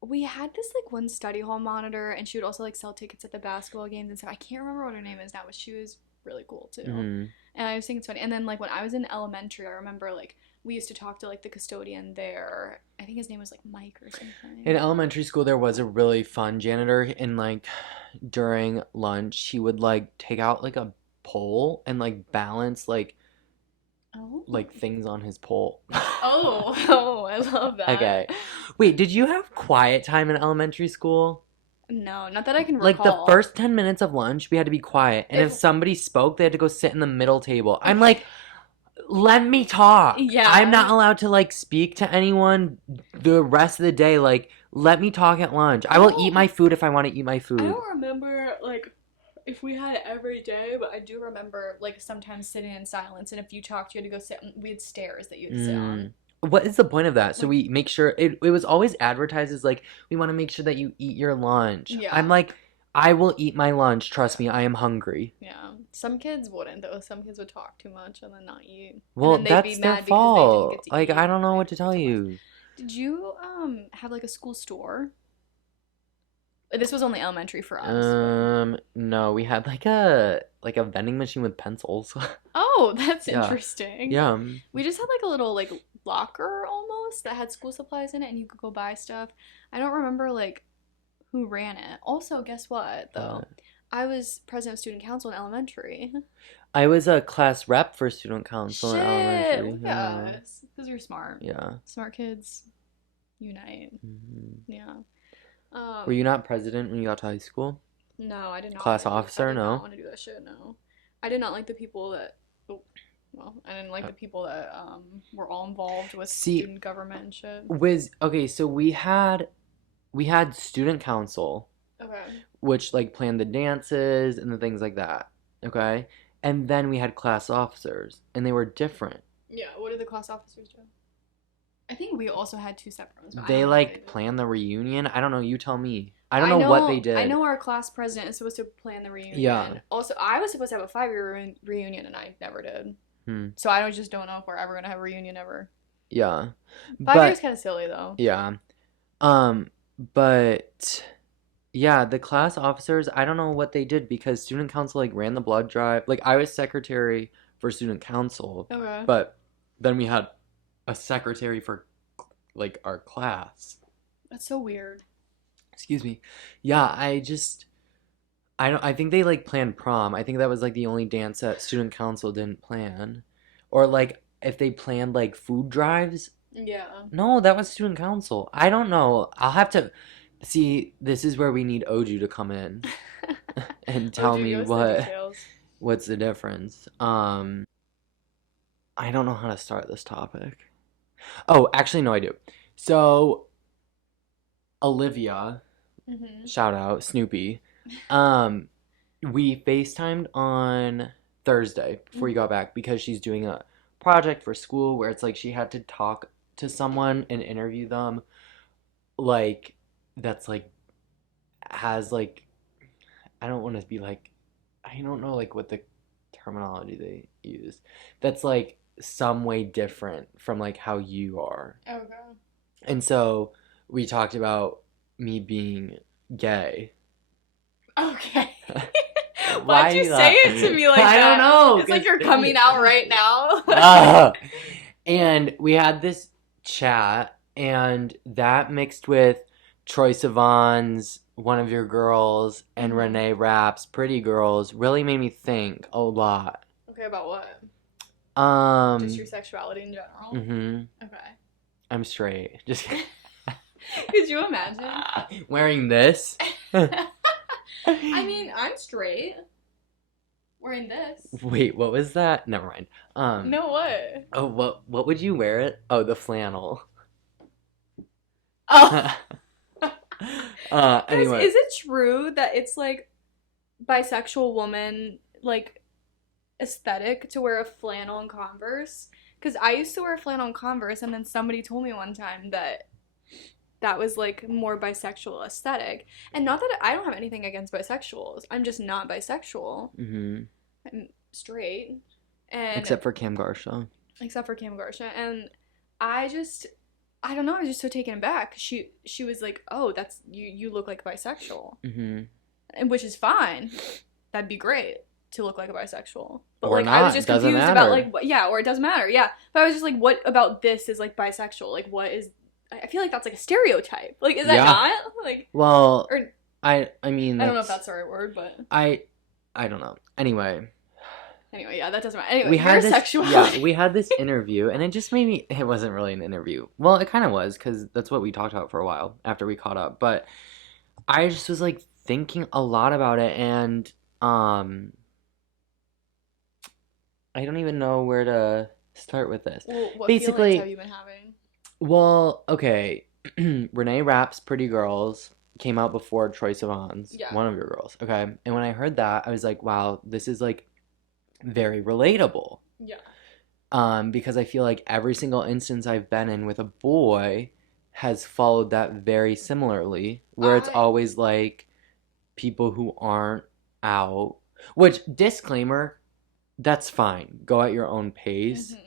we had this like one study hall monitor and she would also like sell tickets at the basketball games and stuff. I can't remember what her name is now, but she was really cool too. Mhm. And I just think it's funny. And then like when I was in elementary, I remember like we used to talk to like the custodian there. I think his name was like Mike or something. In elementary school, there was a really fun janitor, and like during lunch, he would like take out like a pole and like balance Oh. like things on his pole. Oh, I love that. Okay. Wait, did you have quiet time in elementary school? No, not that I can Like the recall. first 10 minutes of lunch, we had to be quiet, and if If- somebody spoke, they had to go sit in the middle table. I'm like, let me talk. Yeah. I'm not allowed to like speak to anyone the rest of the day. Like, let me talk at lunch. I will eat my food if I want to eat my I food. don't remember like if we had it every day, but I do remember like sometimes sitting in silence, and if you talked, you had to go sit. We had stairs that you had to sit on. What is the point of that? So we make sure it was always advertised as like we want to make sure that you eat your lunch. Yeah. I'm like, I will eat my lunch. Trust me, I am hungry. Yeah, some kids wouldn't though. Some kids would talk too much and then not eat. And Well, then they'd that's be their mad because they didn't fault. get to Like eat. I don't know what to Like, tell you. Did you have like a school store? This was only elementary for us. No, we had like a vending machine with pencils. Oh, that's Yeah. interesting. Yeah. We just had like a little like locker almost that had school supplies in it and you could go buy stuff. I don't remember like who ran it. Also, guess what though? I was president of student council in elementary. I was a class rep for student council in Shit, elementary. look Yeah. at us. Because you're smart. Yeah. Smart kids unite. Mhm. Yeah. Were you not president when you got to high school? No, I did not. Class wanna do- officer? I did No? not want to do that shit. No, I did not like the people that. Oh, well, I didn't like the people that were all involved with See, student government and shit. Okay, so we had student council, Okay. which like planned the dances and the things like that. Okay, and then we had class officers, and they were different. Yeah. What did the class officers do? I think we also had 2 separate ones. But I They don't know what they like did. plan the reunion. I don't know. You tell me. I don't know what they did. I know our class president is supposed to plan the reunion. Yeah. Also, I was supposed to have a 5-year reunion, and I never did. So I just don't know if we're ever gonna have a reunion ever. Yeah. 5 years kind of silly though. Yeah. But yeah, the class officers, I don't know what they did because student council like ran the blood drive. Like I was secretary for student council. Okay. But then we had a secretary for like our class. That's so weird. Excuse me. Yeah, I think they like planned prom. I think that was like the only dance that student council didn't plan. Or like if they planned like food drives. Yeah. No, that was student council. I don't know. I'll have to see. This is where we need Oju to come in and tell Oju, me give us the details. what's the difference. I don't know how to start this topic. Oh, actually, no, I do. So, Olivia, shout out, Snoopy. We FaceTimed on Thursday before you got back because she's doing a project for school where it's like she had to talk to someone and interview them, like, that's like, has like, I don't want to be like, I don't know like what the terminology they use. That's like some way different from like how you are. Okay. And so we talked about me being gay. Okay. Why Why'd you say it to me like that? I don't know. It's like you're coming out right now. And we had this chat, and that mixed with Troye Sivan's One of Your Girls and Renee Rapp's Pretty Girls really made me think a lot. Okay, about what? Just your sexuality in general? Mm-hmm. Okay. I'm straight. Just kidding. Could you imagine? Wearing this? I mean, I'm straight. Wearing this. Wait, what was that? Never mind. No, what? Oh, what would you wear it? Oh, the flannel. Oh. Anyway. Is it true that it's like bisexual woman like aesthetic to wear a flannel and Converse? Because I used to wear flannel and Converse, and then somebody told me one time that was like more bisexual aesthetic. And not that I don't have anything against bisexuals. I'm just not bisexual. Mm-hmm. I'm straight. And except for Cam Garsha. And I don't know, I was just so taken aback. She was like, "Oh, that's you look like bisexual." Mm-hmm. And which is fine. That'd be great to look like a bisexual. But or like not. I was just doesn't confused matter. about like or it doesn't matter. Yeah. But I was just like, what about this is like bisexual? Like what is I feel like that's like a stereotype. Like is that not? Like well, or I mean I don't know if that's the right word, but I don't know. Anyway, yeah, that doesn't matter. Anyway, we had this sexuality. yeah, we had this interview, and it just made me. It wasn't really an interview. Well, it kind of was because that's what we talked about for a while after we caught up. But I just was like thinking a lot about it, and I don't even know where to start with this. Well, what Basically, feelings have you been having? Well, okay. Renee Rapp's Pretty Girls came out before Troye Sivan's One of Your Girls. Okay. And when I heard that, I was like, wow, this is like very relatable. Yeah. Because I feel like every single instance I've been in with a boy has followed that very similarly, where it's always like people who aren't out, which, disclaimer, that's fine. Go at your own pace. Mm-hmm.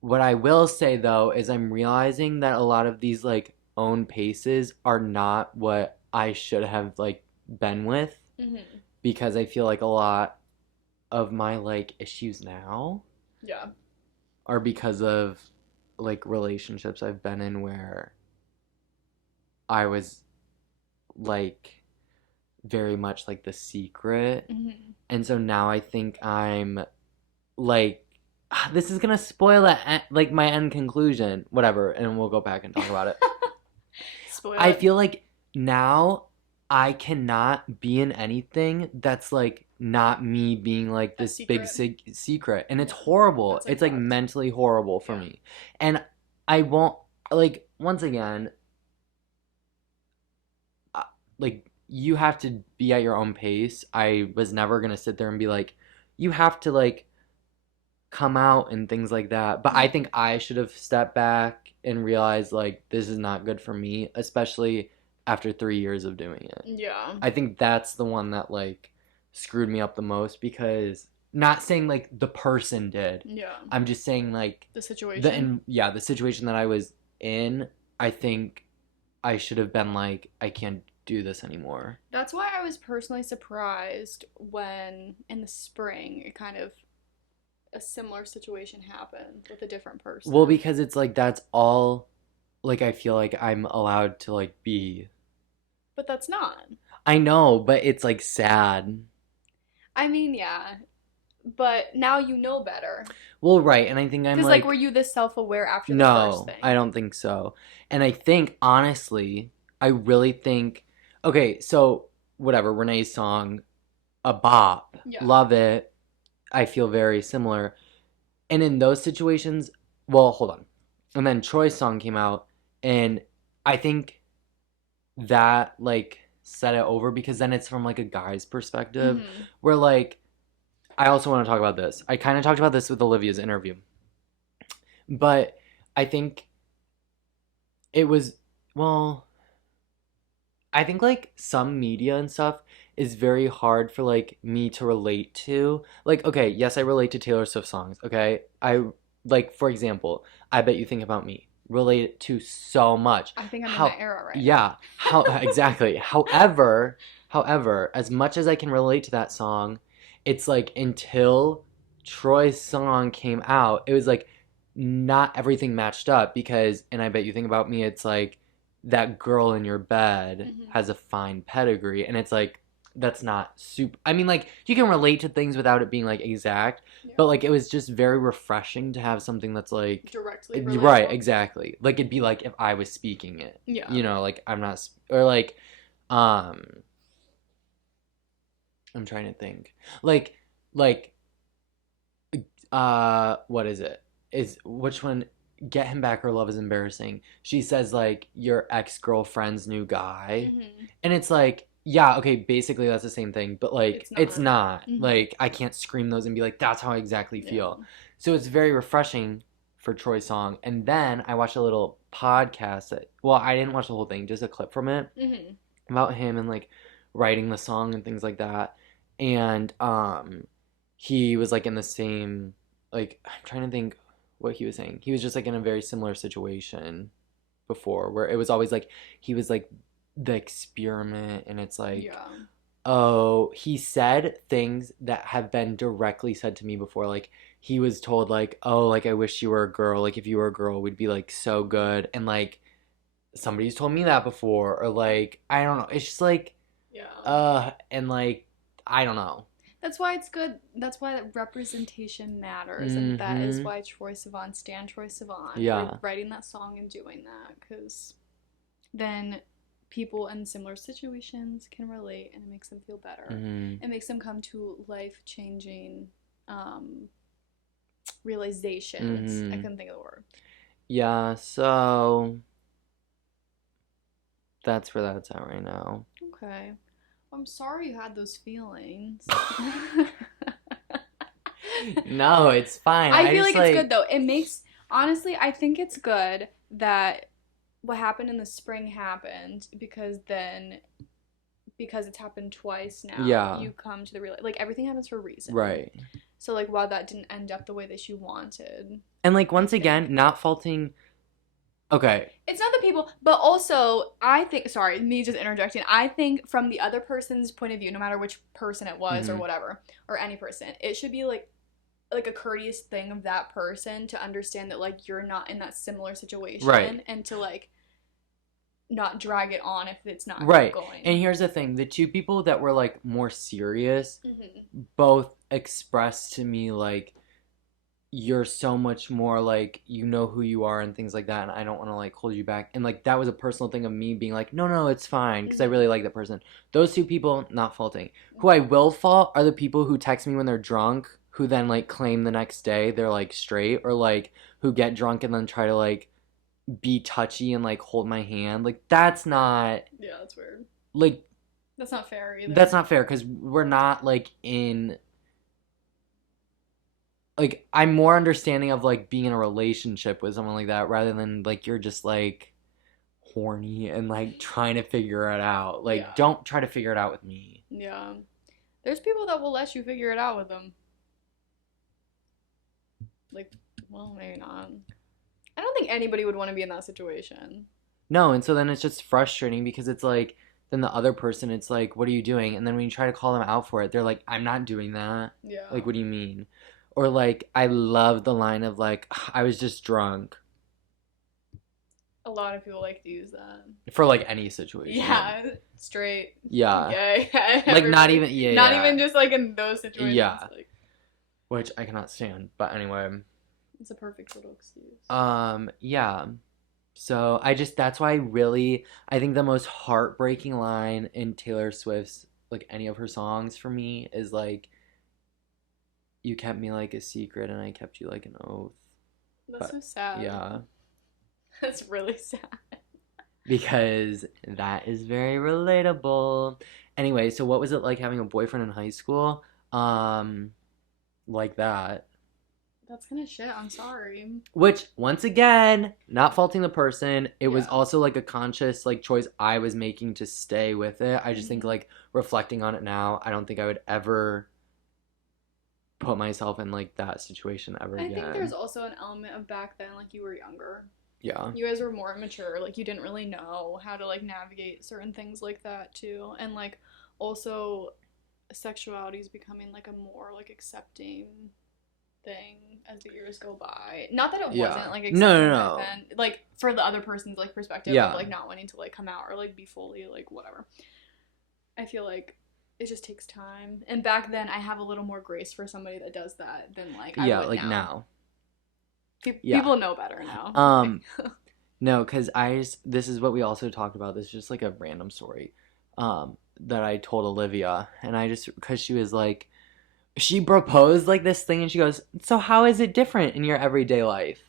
What I will say, though, is I'm realizing that a lot of these, like, own paces are not what I should have, like, been with. Mm-hmm. Because I feel like a lot of my, like, issues now are because of, like, relationships I've been in where I was, like, very much, like, the secret. Mm-hmm. And so now I think I'm, like, this is gonna spoil it, like my end conclusion, whatever, and we'll go back and talk about it. I feel like now I cannot be in anything that's like not me being like this big secret, and it's horrible. It's like mentally horrible for me, and I won't like once again. Like you have to be at your own pace. I was never gonna sit there and be like, you have to like come out and things like that. But I think I should have stepped back and realized, like, this is not good for me, especially after 3 years of doing it. Yeah. I think that's the one that, like, screwed me up the most, because not saying, like, the person did. Yeah. I'm just saying, like, The situation. the situation that I was in, I think I should have been like, I can't do this anymore. That's why I was personally surprised when in the spring it kind of a similar situation happened with a different person. Well, because it's like that's all, like, I feel like I'm allowed to, like, be. But that's not. I know, but it's like sad. I mean, yeah. But now you know better. Well, right, and I think I'm Because, like, were you this self-aware after the no, first thing? I don't think so. And I think, honestly, I really think, okay, so whatever, Renee's song, a bop, Yeah. love it. I feel very similar. And in those situations, well, hold on. And then Troy's song came out, and I think that, like, set it over, because then it's from, like, a guy's perspective, where, like, I also want to talk about this. I kind of talked about this with Olivia's interview. But I think it was, well, I think, like, some media and stuff is very hard for, like, me to relate to. Like, okay, yes, I relate to Taylor Swift songs, okay? Like, for example, I Bet You Think About Me. Relate it to so much. I think I'm in that era right now. Yeah, exactly. However, as much as I can relate to that song, it's like, until Troy's song came out, it was like not everything matched up, because, and I Bet You Think About Me, it's like, that girl in your bed has a fine pedigree, and it's like, that's not super. I mean, like, you can relate to things without it being, like, exact, but, like, it was just very refreshing to have something that's, like, directly relatable. right, exactly. Like, it'd be like if I was speaking it. Yeah. You know, like, I'm not, or like, I'm trying to think. Like, what is it? Which one? Get Him Back or Love is Embarrassing. She says, like, your ex-girlfriend's new guy. And it's like, yeah, okay, basically that's the same thing, but, like, it's not. Like, I can't scream those and be like, that's how I exactly feel. So it's very refreshing for Troy's song. And then I watched a little podcast that, well, I didn't watch the whole thing, just a clip from it, about him and, like, writing the song and things like that. And he was, like, in the same, like, I'm trying to think what he was saying. He was just, like, in a very similar situation before, where it was always like he was, like, the experiment, and it's like, oh, he said things that have been directly said to me before. Like, he was told, like, oh, like, I wish you were a girl, like, if you were a girl we'd be, like, so good, and, like, somebody's told me that before, or, like, I don't know, it's just like, and, like, I don't know. That's why it's good. That's why representation matters, and that is why Troye Sivan, stan Troye Sivan, for writing that song and doing that, because then people in similar situations can relate, and it makes them feel better. It makes them come to life-changing realizations. I couldn't think of the word. Yeah, so that's where that's at right now. Okay. I'm sorry you had those feelings. No, it's fine. I feel like it's good, though. It makes, honestly, I think it's good that what happened in the spring happened, because it's happened twice now, you come to the real, like, everything happens for a reason. Right. So, like, while that didn't end up the way that you wanted. And, like, once again, not faulting. Okay. It's not the people, but also, I think, sorry, me just interjecting, I think from the other person's point of view, no matter which person it was or whatever, or any person, it should be, like a courteous thing of that person to understand that, like, you're not in that similar situation. Right. And to, like, not drag it on if it's not going. And here's the thing. The two people that were, like, more serious both expressed to me, like, you're so much more, like, you know who you are and things like that, and I don't want to, like, hold you back. And, like, that was a personal thing of me being like, no, it's fine, because I really like that person. Those two people, not faulting. Who I will fault are the people who text me when they're drunk, who then, like, claim the next day they're, like, straight, or, like, who get drunk and then try to, like, be touchy and, like, hold my hand. Like, that's not... Yeah, that's weird. Like... That's not fair either. That's not fair, because we're not, like, in... like I'm more understanding of like being in a relationship with someone like that rather than like you're just like horny and like trying to figure it out. Like Yeah. don't try to figure it out with me. Yeah. There's people that will let you figure it out with them. Like, well, maybe not. I don't think anybody would want to be in that situation. No, and so then it's just frustrating because it's like then the other person it's like what are you doing? And then when you try to call them out for it, they're like I'm not doing that. Yeah. Like what do you mean? Or like I love the line of like I was just drunk A lot of people like to use that. for like any situation. Yeah, straight. Yeah. Gay. Like not even yeah. Not yeah. even just like in those situations. Yeah. Like, Which I cannot stand. But anyway. it's a perfect little excuse. Yeah. So that's why I think the most heartbreaking line in Taylor Swift's like any of her songs for me is like you kept me like a secret and I kept you like an oath. That's so sad. Yeah. That's really sad. Because that is very relatable. Anyway, so what was it like having a boyfriend in high school? Like that. That's kind of shit. I'm sorry. Which, once again, not faulting the person. It was Yeah. also like a conscious like choice I was making to stay with it. I just think like reflecting on it now, I don't think I would ever put myself in like that situation ever again. I think there's also an element of back then, like you were younger. Yeah. You guys were more immature. Like you didn't really know how to like navigate certain things like that too. And like also sexuality is becoming like a more like accepting thing as the years go by. Not that it wasn't like accepting No. back then. Like for the other person's like perspective Yeah. of like not wanting to like come out or like be fully like whatever. I feel like it just takes time. And back then I have a little more grace for somebody that does that than like I would like now. now. Yeah. People know better now. No, because this is what we also talked about. This is just like a random story that I told Olivia. And because she was like, she proposed like this thing and she goes, so how is it different in your everyday life?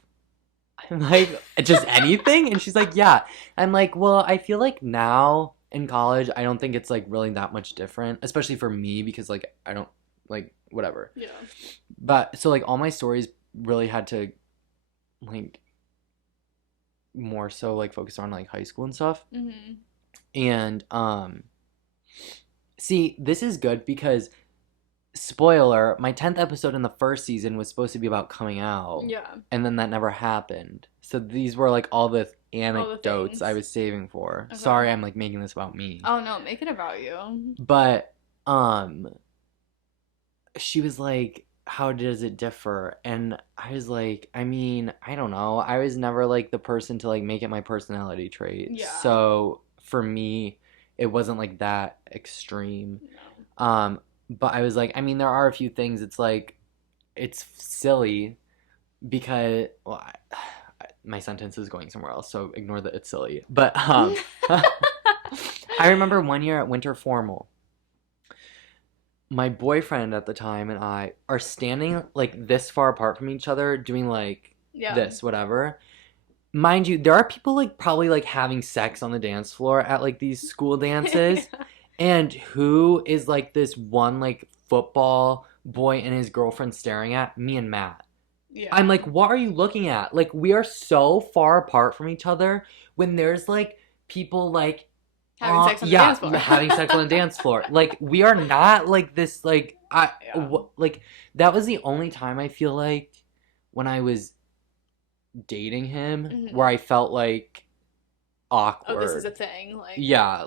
I'm like, just anything? And she's like, yeah. I'm like, well, I feel like now in college, I don't think it's like really that much different, especially for me because like I don't like whatever. Yeah. But so like all my stories really had to like more so like focus on like high school and stuff. Mm-hmm. And see, this is good because spoiler, my 10th episode in the first season was supposed to be about coming out. Yeah. And then that never happened. So these were like all the anecdotes things. I was saving for. Okay. Sorry, I'm like making this about me. Oh no, make it about you. But she was like, how does it differ? And I was like, I mean, I don't know. I was never like the person to like make it my personality trait. Yeah. So for me, it wasn't like that extreme. No. But I was like, I mean, there are a few things. It's like, it's silly because well, my sentence is going somewhere else, so ignore that it's silly. But I remember one year at winter formal, my boyfriend at the time and I are standing like this far apart from each other doing like this, whatever. Mind you, there are people like probably like having sex on the dance floor at like these school dances. Yeah. And who is like this one like football boy and his girlfriend staring at? Me and Matt. Yeah. I'm like, what are you looking at? Like we are so far apart from each other when there's like people like having sex on the dance floor. having sex on the dance floor. Like we are not like this. Like like that was the only time I feel like when I was dating him where I felt like awkward. Oh, this is a thing. Like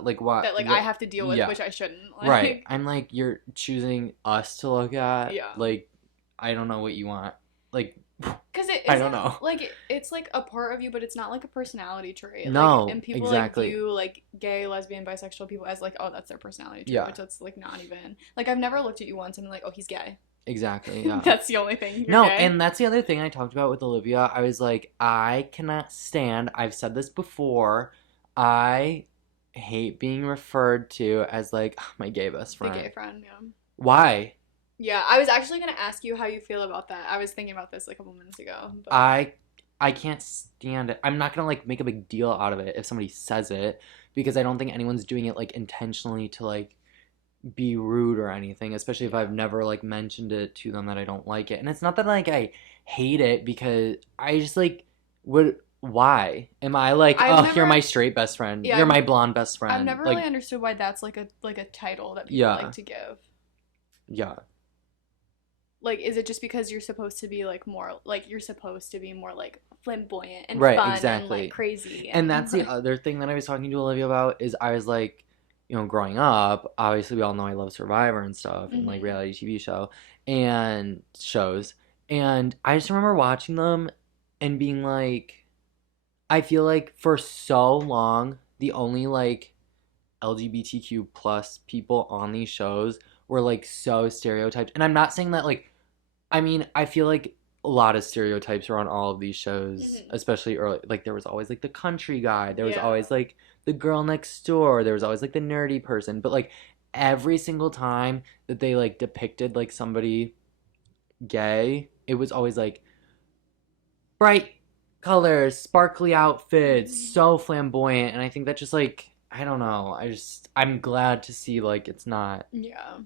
like what that. Like I have to deal with, which I shouldn't. Like, right. I'm like you're choosing us to look at. Yeah. Like I don't know what you want. Like. Because I don't know. Like it's like a part of you, but it's not like a personality trait. No, like, and people exactly. like view like gay, lesbian, bisexual people as like, oh, that's their personality trait, Yeah. which that's like not even. Like I've never looked at you once and been like, oh, he's gay. Exactly. Yeah. That's the only thing. No, gay. and that's the other thing I talked about with Olivia. I was like, I cannot stand. I've said this before. I hate being referred to as like my gay best friend. The gay friend. Yeah. Why? Yeah, I was actually gonna ask you how you feel about that. I was thinking about this like a couple minutes ago. But... I can't stand it. I'm not gonna like make a big deal out of it if somebody says it because I don't think anyone's doing it like intentionally to like be rude or anything, especially if I've never like mentioned it to them that I don't like it. And it's not that like I hate it because I just like would why? Am I like, I've oh, you're never my straight best friend. yeah, You're my blonde best I've friend. never Like really understood why that's like a title that people yeah. like to give. Yeah. Like, is it just because you're supposed to be like more like you're supposed to be more like flamboyant and Right, fun and exactly. like crazy And that's the other thing that I was talking to Olivia about is I was like, you know, growing up, obviously we all know I love Survivor and stuff and like Mhm. reality TV show and shows. And I just remember watching them and being like, I feel like for so long, the only like LGBTQ plus people on these shows were like so stereotyped. And I'm not saying that like, I mean, I feel like a lot of stereotypes are on all of these shows, Mhm. especially early. Like there was always like the country guy, there was Yeah. always like the girl next door, there was always like the nerdy person. But like every single time that they like depicted like somebody gay, it was always like bright colors, sparkly outfits, so flamboyant. And I think that just like I don't know. I'm glad to see like it's not. Yeah.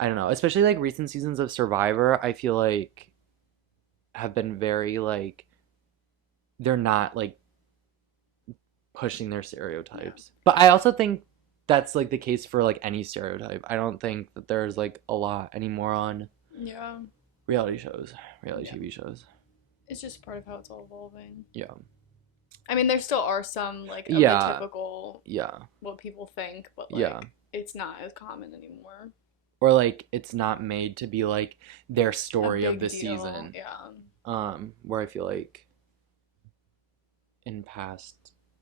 I don't know, especially like recent seasons of Survivor. I feel like have been very like they're not like pushing their stereotypes. Yeah. But I also think that's like the case for like any stereotype. I don't think that there's like a lot anymore on Yeah. reality shows, reality Yeah. TV shows. It's just part of how it's all evolving. Yeah. I mean, there still are some like of Yeah. the typical Yeah. what people think, but like Yeah. it's not as common anymore. Or like it's not made to be like their A story of big the deal. season. Yeah. Where I feel like in past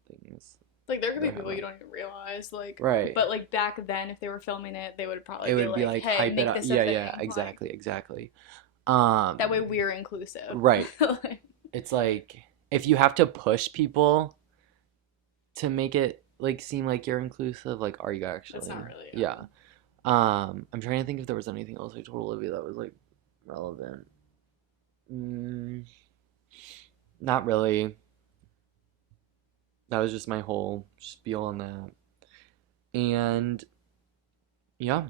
things Like there could be They people you haven't. don't even realize, like Right. But like back then, if they were filming it, they would probably It be would be like "Hey, hype it make up. this Yeah, a thing." yeah, Like, exactly, exactly. that way we're inclusive. Right. Like, It's like if you have to push people to make it like seem like you're inclusive, like are you actually? That's not really. Yeah. I'm trying to think if there was anything else I told Olivia that was like relevant. Not really. That was just my whole spiel on that. And yeah.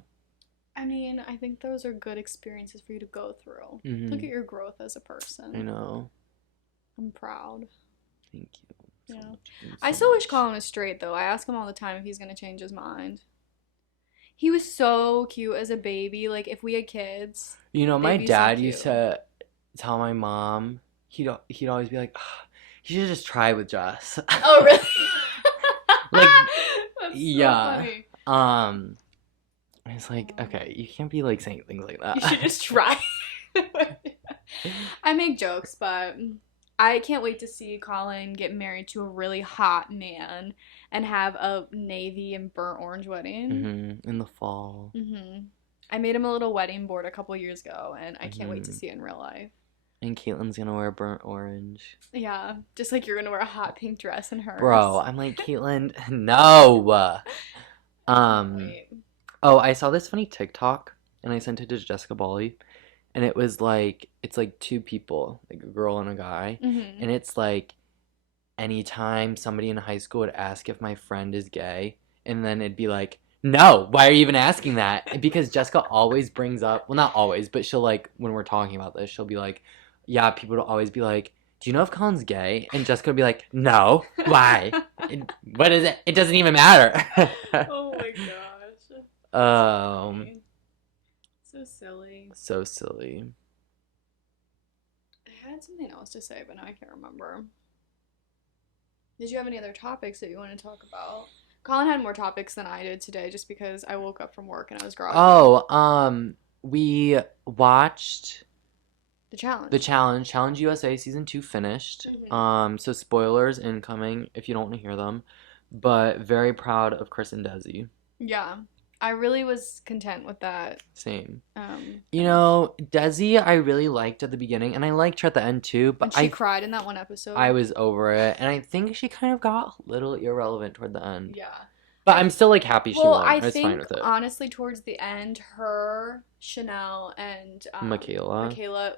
I mean, I think those are good experiences for you to go through. Mhm. Look at your growth as a person. I know. I'm proud. Thank you. So Yeah. much. It means I so still wish much. Colin was straight though. I ask him all the time if he's gonna change his mind. He was so cute as a baby. Like if we had kids, You know, my they'd be so dad cute. used to tell my mom he'd always be like, "Ah, you should just try with Jess." Oh really? Like, That's yeah. so funny. I was like, okay, you can't be like saying things like that. You should just try. I make jokes, but I can't wait to see Colin get married to a really hot man and have a navy and burnt orange wedding. In the fall. I made him a little wedding board a couple years ago, and I can't wait to Mhm. see it in real life. And Caitlin's gonna wear burnt orange. Yeah, just like you're gonna wear a hot pink dress in hers. Bro, I'm like, Caitlin, no. Wait. Oh, I saw this funny TikTok and I sent it to Jessica Bali, and it was like it's like two people, like a girl and a guy, Mhm. and it's like anytime somebody in high school would ask if my friend is gay, and then it'd be like, no, why are you even asking that? Because Jessica always brings up, well, not always, but she'll like when we're talking about this, she'll be like, yeah, people will always be like, do you know if Colin's gay? And Jessica would be like, no, why? What is it? It doesn't even matter. Oh my gosh. So silly. So silly. I had something else to say, but now I can't remember. Did you have any other topics that you want to talk about? Colin had more topics than I did today just because I woke up from work and I was groggy. Oh, we watched The challenge. the Challenge USA season 2 finished. So spoilers incoming if you don't want to hear them, but very proud of Chris and Desi. Yeah. I really was content with that. Same. Finish. Desi I really liked at the beginning, and I liked her at the end too, but And she cried in that one episode. I was over it, and I think she kind of got a little irrelevant toward the end. Yeah. But I'm still like happy she won. I was think fine with it. honestly towards the end, her, Chanel, and Michaela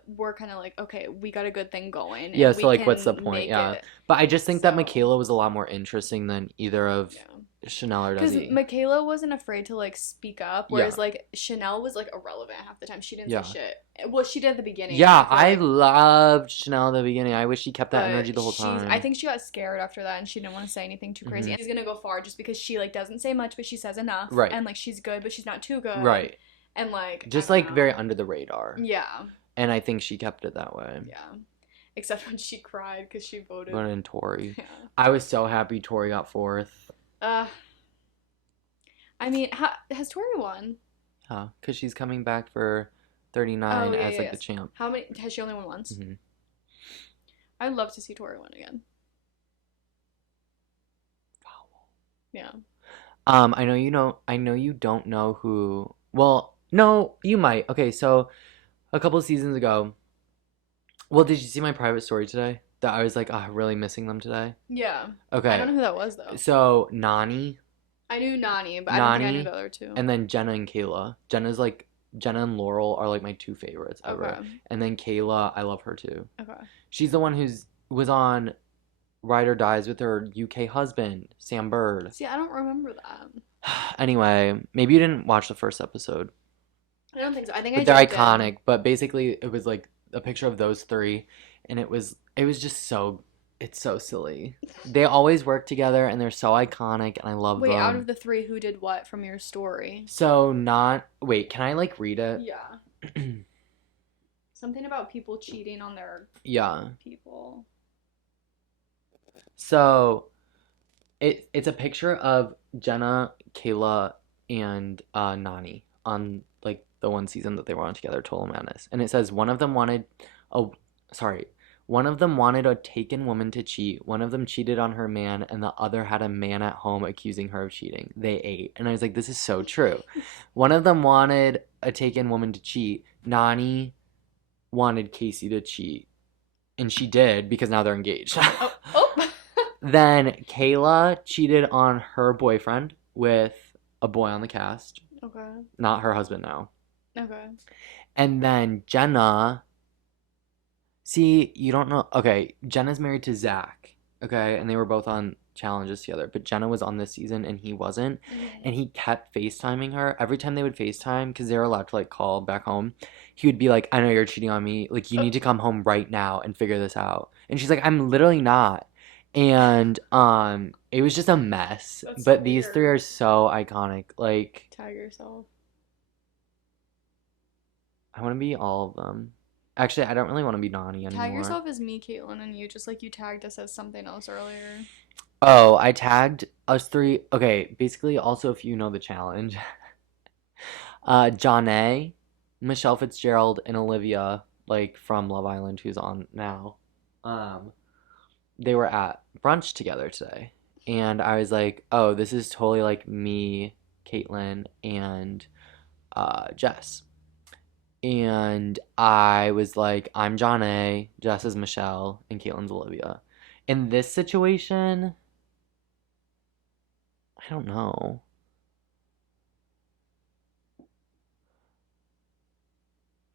were kind of like, okay, we got a good thing going. Yeah, and so we like what's the can point? make Yeah. it. But I just think that So- Michaela was a lot more interesting than either of Yeah. Chanel or does Because he? Michaela wasn't afraid to like speak up, whereas Yeah. like Chanel was like irrelevant half the time. She didn't Yeah. say shit. Well, she did at the beginning. Yeah, feel I like, loved Chanel at the beginning. I wish she kept that energy but the whole time. I think she got scared after that, and she didn't want to say anything too crazy. Mhm. And she's gonna go far just because she like doesn't say much, but she says enough. Right. And like she's good, but she's not too good. Right. And like Just I don't like know. very under the radar. Yeah. And I think she kept it that way. Yeah. Except when she cried because she voted. But in Tori. Yeah. I was so happy Tori got 4th. I mean, has Tori won? Yeah, because she's coming back for 39 as like the champ. How many has she only won once? Mm-hmm. I'd love to see Tori win again. Yeah. I know you don't know who. Well, no, you might. Okay, so a couple of seasons ago. Well, did you see my private story today? That I was like, really missing them today. Yeah. Okay. I don't know who that was though. So Nani. I knew Nani, but I don't think I knew the other two. And then Jenna and Kayla. Jenna and Laurel are like my 2 favorites ever. Okay. And then Kayla, I love her too. Okay. She's the one was on Ride or Dies with her UK husband, Sam Bird. See, I don't remember that. Anyway, maybe you didn't watch the first episode. I don't think so. I think But they're iconic. But basically, it was like a picture of those 3, and it was just so. It's so silly. They always work together, and they're so iconic, and I love them. Wait, out of the 3, who did what from your story? So wait, can I like read it? Yeah. Something about people cheating on their people. So it's a picture of Jenna, Kayla, and Nani on like the one season that they were on together, Total Madness. And it says one of them wanted a taken woman to cheat. One of them cheated on her man, and the other had a man at home accusing her of cheating. They ate. And I was like, this is so true. One of them wanted a taken woman to cheat. Nani wanted Casey to cheat. And she did, because now they're engaged. Oh. Then Kayla cheated on her boyfriend with a boy on the cast. Okay. Not her husband now. Okay. And then Jenna... See, you don't know... Okay, Jenna's married to Zach. Okay? And they were both on challenges together. But Jenna was on this season and he wasn't. And he kept FaceTiming her. Every time they would FaceTime, because they were allowed to like call back home, he would be like, I know you're cheating on me. Like, you need to come home right now and figure this out. And she's like, I'm literally not. And it was just a mess. That's but so these weird. 3 are so iconic. Like, Tag yourself. I want to be all of them. Actually, I don't really want to be Nani anymore. Tag yourself as me, Caitlin, and you, just like you tagged us as something else earlier. Oh, I tagged us 3. Okay, basically, also, if you know the challenge. Janae, Michelle Fitzgerald, and Olivia, like, from Love Island, who's on now. They were at brunch together today. And I was like, oh, this is totally like me, Caitlin, and Jess. And I was like, I'm Janae, Jess is Michelle, and Caitlin's Olivia. In this situation, I don't know.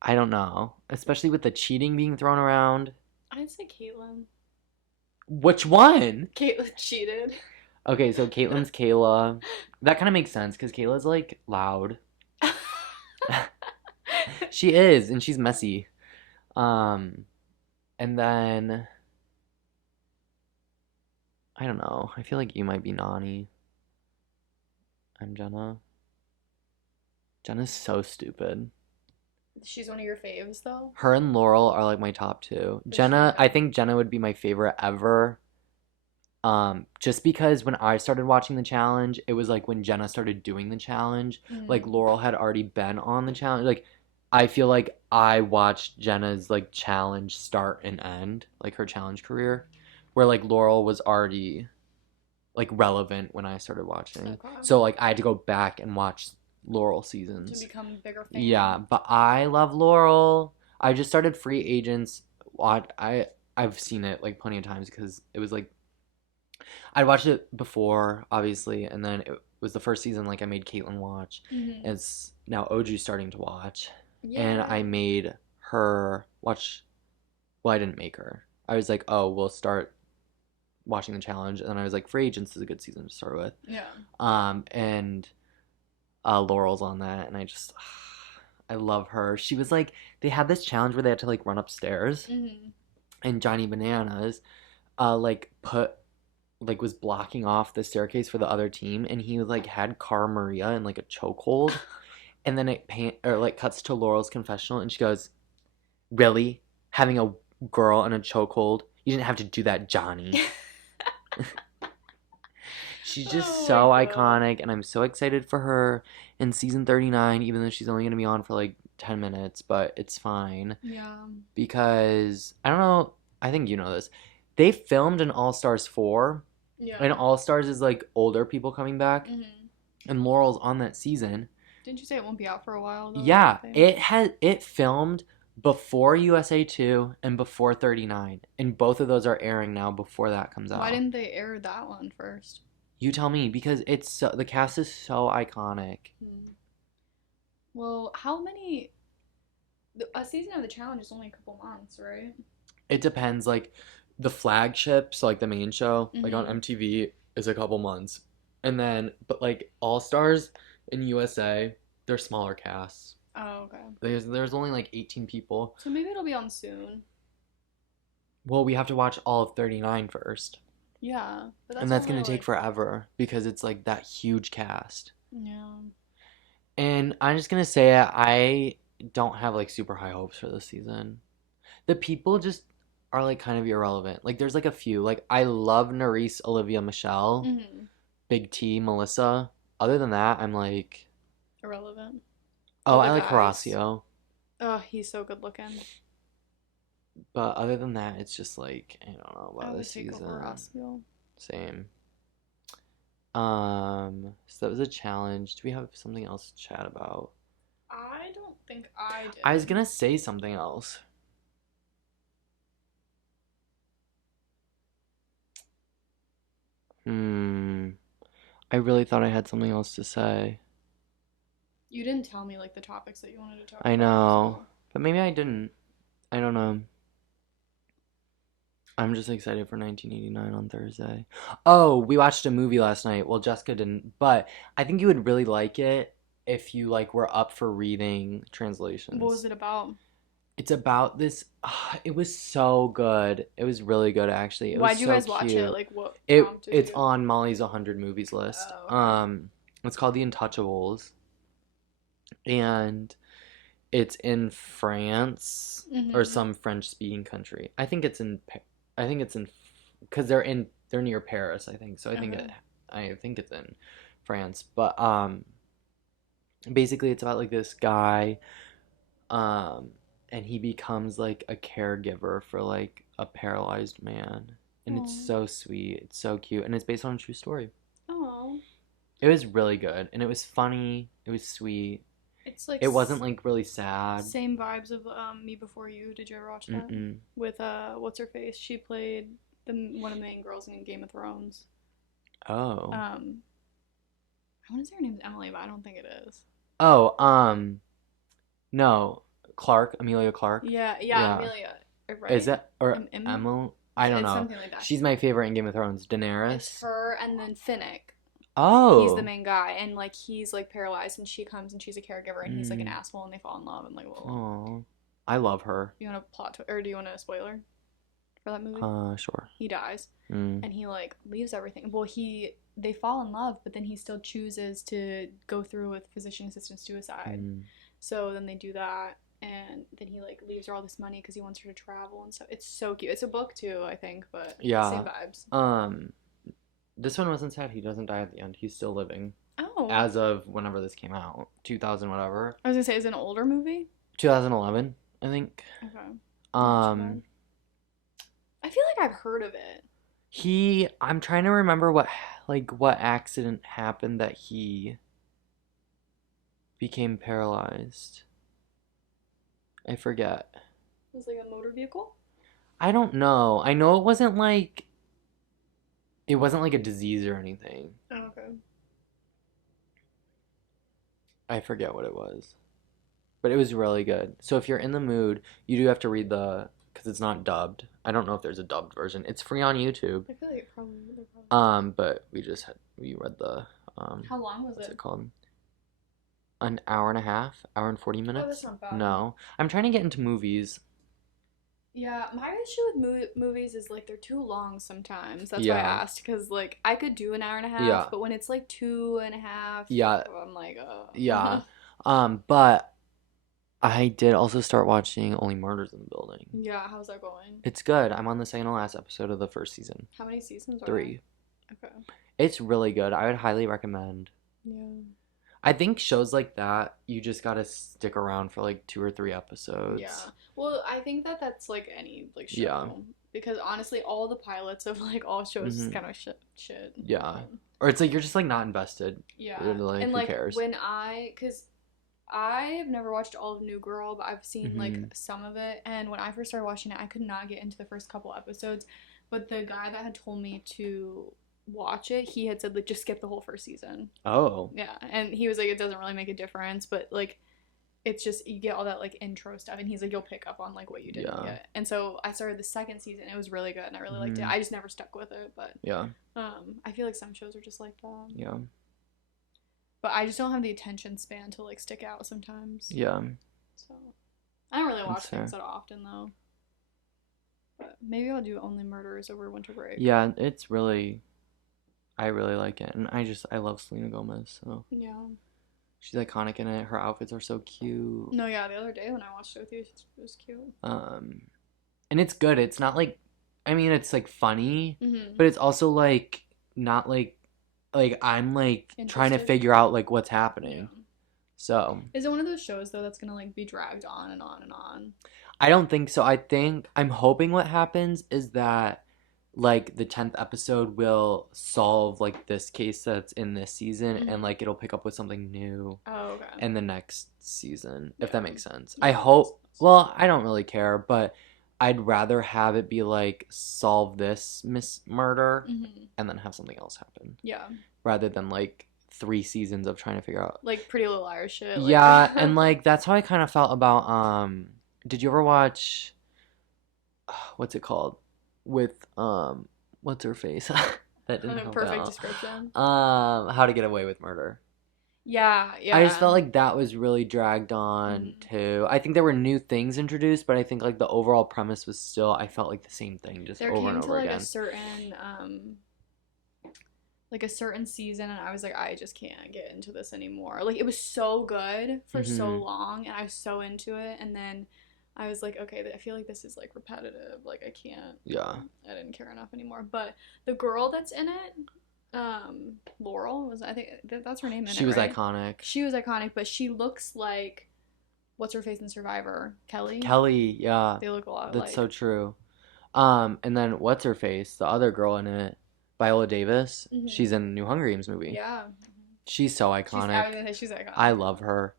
I don't know. Especially with the cheating being thrown around. I'd say Caitlin. Which one? Caitlin cheated. Okay, so Caitlin's Kayla. That kind of makes sense because Kayla's like loud. She is, and she's messy. And then I don't know. I feel like you might be Nani. I'm Jenna. Jenna's so stupid. She's one of your faves, though? Her and Laurel are like my top 2. Jenna, I think Jenna would be my favorite ever. Just because when I started watching the challenge, it was like when Jenna started doing the challenge. Like Laurel had already been on the challenge. Like I feel like I watched Jenna's like challenge start and end, like her challenge career, where like Laurel was already like relevant when I started watching. Okay. So like I had to go back and watch Laurel seasons to become a bigger fan. Yeah, but I love Laurel. I just started Free Agents. I've seen it like plenty of times because it was like I'd watched it before, obviously, and then it was the first season like I made Caitlin watch. It's now Oju's starting to watch. Yeah. And I made her watch. Well, I didn't make her. I was like, oh, we'll start watching the challenge, and then I was like, Free Agents is a good season to start with. Yeah. And Laurel's on that, and I love her. She was like, they had this challenge where they had to like run upstairs, Mm-hmm. and Johnny Bananas, like was blocking off the staircase for the other team, and he like had Cara Maria in like a chokehold, and then it cuts to Laurel's confessional, and she goes, "Really, having a girl in a chokehold? You didn't have to do that, Johnny." She's just Oh so my God. iconic, and I'm so excited for her in season 39, even though she's only going to be on for like 10 minutes, but it's fine. Yeah. Because, I don't know, I think you know this. They filmed an All Stars 4, Yeah. and All Stars is like older people coming back, Mm-hmm. and Laurel's on that season. Didn't you say it won't be out for a while though? Yeah, it filmed before USA 2 and before 39, and both of those are airing now before that comes out. Why didn't they air that one first? You tell me, because the cast is so iconic. Well, how many? A season of the challenge is only a couple months, right? It depends, like the flagship, so like the main show, like on Mhm. MTV is a couple months. And then but like All Stars in USA, they're smaller casts. Oh, okay. There's only like 18 people. So maybe it'll be on soon. Well, we have to watch all of 39 first. Yeah, but And that's only going to take like forever because it's like that huge cast. yeah. And I'm just going to say it, I don't have like super high hopes for this season. The people just are like kind of irrelevant. Like there's like a few. Like I love Nerys, Olivia, Michelle, Mm-hmm. Big T, Melissa. Other than that, I'm like, Irrelevant. oh, All I the like guys. Horacio. Oh, he's so good looking. But other than that, it's just like I don't know I about would this take a season. Horacio. Same. So that was a challenge. Do we have something else to chat about? I don't think I did. I was gonna say something else. I really thought I had something else to say. You didn't tell me like the topics that you wanted to talk I about. know, So. but maybe I didn't. I don't know. I'm just excited for 1989 on Thursday. Oh, we watched a movie last night. Well, Jessica didn't, but I think you would really like it if you like were up for reading translations. What was it about? It's about this. It was so good. It was really good, actually. It was Why'd you so guys watch cute. it? Like what It prompted it's you? on Molly's 100 movies list. Oh, okay. It's called The Untouchables, and it's in France or Mm-hmm. some French-speaking country. I think it's in because they're near Paris, I think. So Okay. I think it's in France. But basically it's about like this guy um and he becomes like a caregiver for like a paralyzed man. And it's Oh. so sweet. It's so cute, and it's based on a true story. Oh. It was really good, and it was funny. It was sweet. It's like It wasn't like really sad. same vibes of Me Before You. Did you ever watch that? Mm-mm. With what's her face? She played one of the main girls in Game of Thrones. Oh. I want to say her name's Emily, but I don't think it is. Oh, no. Amelia Clark. Yeah, Yeah. Amelia. Right? Is that or Emma? Emma? I don't It's know. something like that. She's my favorite in Game of Thrones. Daenerys. It's her and then Finnick. Oh. He's the main guy, and like he's like paralyzed, and she comes and she's a caregiver, and he's like an asshole, and they fall in love, and like whoa. Oh. I love her. You want a or do you want a spoiler for that movie? Sure. He dies, Mm. and he like leaves everything. Well, they fall in love, but then he still chooses to go through with physician assisted suicide. Mm. So then they do that, and then he like leaves her all this money because he wants her to travel and stuff. It's so cute. It's a book too, I think, but Yeah. same vibes. This one wasn't sad. He doesn't die at the end. He's still living. Oh, As of whenever this came out, 2000 whatever. I was gonna say, is it an older movie? 2011, I think. Okay. Um, I feel like I've heard of it. I'm trying to remember what accident happened that he became paralyzed. I forget. It was like a motor vehicle? I don't know. I know it wasn't like a disease or anything. Oh, okay. I forget what it was. But it was really good. So if you're in the mood, you do have to read the because it's not dubbed. I don't know if there's a dubbed version. It's free on YouTube. I feel like it probably. But we read the How long was what's it? it called? An hour and a half, hour and 40 minutes. Oh, that's not bad. No, I'm trying to get into movies. Yeah, my issue with movies is like they're too long sometimes. That's why I asked, because like I could do an hour and a half, but when it's like 2.5, I'm like, oh. Yeah. But I did also start watching Only Murders in the Building. Yeah, how's that going? It's good. I'm on the second to last episode of the first season. How many seasons are 3. there? Okay. It's really good. I would highly recommend. Yeah. I think shows like that, you just gotta stick around for like 2 or 3 episodes. Yeah. Well, I think that's like any like show. Yeah. Because honestly, all the pilots of like all shows is kind of shit. Yeah. Or it's like you're just like not invested. Yeah. Like, and who like cares? because I've never watched all of New Girl, but I've seen like some of it. And when I first started watching it, I could not get into the first couple episodes. But the guy that had told me to watch it, he had said like just skip the whole first season. Oh. Yeah, and he was like, it doesn't really make a difference, but like it's just you get all that like intro stuff, and he's like, you'll pick up on like what you didn't get. And so I started the second season. It was really good, and I really liked it. I just never stuck with it, but I feel like some shows are just like that. Yeah. But I just don't have the attention span to like stick out sometimes. Yeah. So I don't really watch things that often though. But maybe I'll do Only Murders over winter break. Yeah, it's really. I really like it, and I love Selena Gomez. So yeah, she's iconic in it. Her outfits are so cute. No, yeah, the other day when I watched it with you, it was cute. And it's good. It's not like, I mean, it's like funny, but it's also like not like I'm like trying to figure out like what's happening. Yeah. So is it one of those shows though that's gonna like be dragged on and on and on? I don't think so. I'm hoping what happens is that like the 10th episode will solve like this case that's in this season, and like it'll pick up with something new in the next season, if that makes sense. Yeah, I hope. Well, I don't really care, but I'd rather have it be like solve this murder and then have something else happen. Yeah. Rather than like 3 seasons of trying to figure out like Pretty Little Liars shit. Like, yeah, and like that's how I kind of felt about did you ever watch what's it called? With what's her face? That didn't help perfect out. Description. How to Get Away with Murder. Yeah. I just felt like that was really dragged on too. I think there were new things introduced, but I think like the overall premise was still, I felt like the same thing just over and over again. Like a certain season, and I was like, I just can't get into this anymore. Like it was so good for so long, and I was so into it, and then I was like, okay, I feel like this is like repetitive. Like I can't. Yeah. I didn't care enough anymore. But the girl that's in it, Laurel I think that's her name in it. She was right? iconic. She was iconic, but she looks like what's her face in Survivor? Kelly. Yeah. They look a lot. That's so true. And then what's her face? The other girl in it, Viola Davis. She's in the new Hunger Games movie. Yeah. She's so iconic. She's iconic. I love her.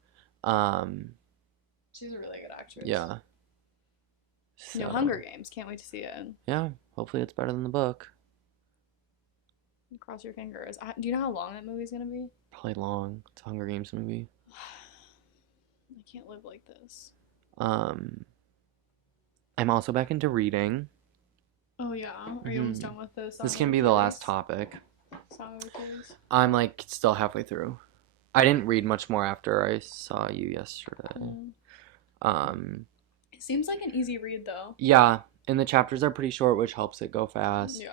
She's a really good actress. Yeah. So, Hunger Games. Can't wait to see it. Yeah. Hopefully it's better than the book. Cross your fingers. Do you know how long that movie's gonna be? Probably long. It's a Hunger Games movie. I can't live like this. I'm also back into reading. Oh yeah? Are you almost done with this? This can be the last topic. Song of Achilles? I'm like still halfway through. I didn't read much more after I saw you yesterday. It seems like an easy read though. Yeah, and the chapters are pretty short, which helps it go fast. Yeah.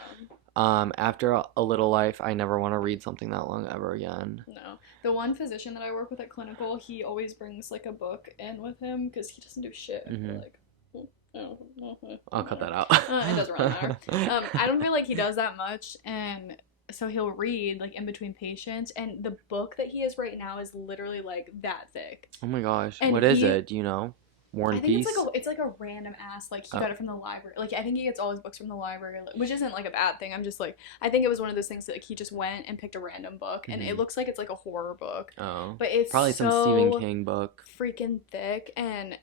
After A Little Life, I never want to read something that long ever again. No. The one physician that I work with at clinical, he always brings like a book in with him because he doesn't do shit. Like, I'll cut that out. It doesn't really matter. I don't feel like he does that much, and so he'll read like in between patients, and the book that he has right now is literally like that thick. Oh my gosh. And what is it? Do you know? War and Peace? It's like a random ass, like, he got it from the library. Like, I think he gets all his books from the library, which isn't, like, a bad thing. I'm just, like, I think it was one of those things that, like, he just went and picked a random book, and it looks like it's, like, a horror book. Oh. But it's probably some Stephen King book. Freaking thick, and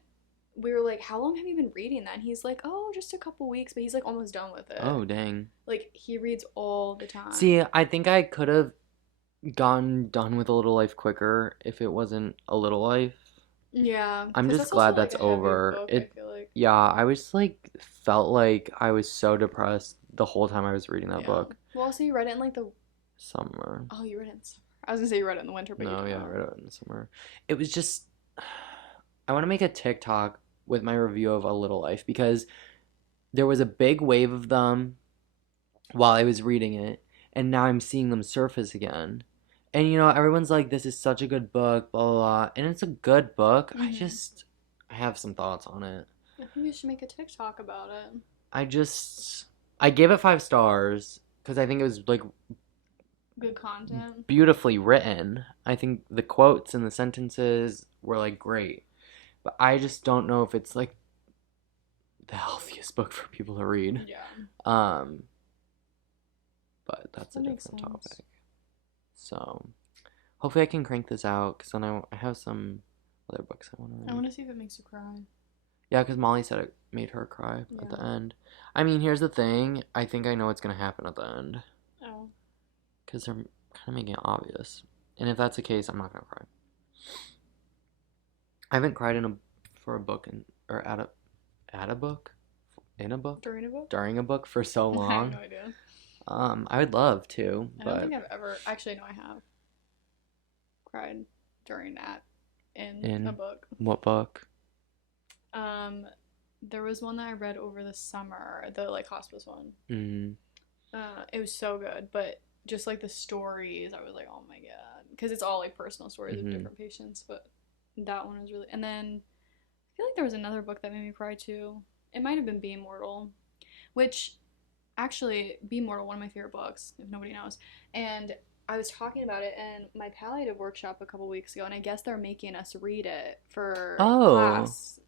we were like, how long have you been reading that? And he's like, oh, just a couple weeks, but he's, like, almost done with it. Oh, dang. Like, he reads all the time. See, I think I could have gotten done with A Little Life quicker if it wasn't A Little Life. Yeah. I'm just glad that's over. Book, I feel like. like. Yeah, I was like felt like I was so depressed the whole time I was reading that Yeah. book. Well, also you read it in like the. Summer. Oh, you read it in summer. I was gonna say you read it in the winter, but you No, didn't. yeah, I read it in the summer. It was just I want to make a TikTok with my review of A Little Life because there was a big wave of them while I was reading it, and now I'm seeing them surface again. And you know, everyone's like, "This is such a good book," blah blah, blah. And it's a good book. I have some thoughts on it. I think you should make a TikTok about it. I gave it 5 stars because I think it was like Good content. beautifully written. I think the quotes and the sentences were like great, but I just don't know if it's like the healthiest book for people to read. Yeah. But that's That a makes different sense. topic. So, hopefully I can crank this out because then I have some other books I want to read. I want to see if it makes you cry. Yeah, because Molly said it made her cry at the Yeah. end. I mean, here's the thing. I think I know what's going to happen at the end Oh. because they're kind of making it obvious. And if that's the case, I'm not going to cry. I haven't cried for a book or at a book, in a book, During a book? for so I have long. no idea. I would love to, I but don't think I've ever. Actually, no, I have cried during that in a book. What book? There was one that I read over the summer, the like hospice one. Mm. It was so good, but just like the stories, I was like, oh my god, because it's all like personal stories of different patients. But that one was really. And then I feel like there was another book that made me cry too. It might have been Be Immortal, which actually Be Immortal, one of my favorite books, if nobody knows. And I was talking about it in my palliative workshop a couple weeks ago, and I guess they're making us read it for class.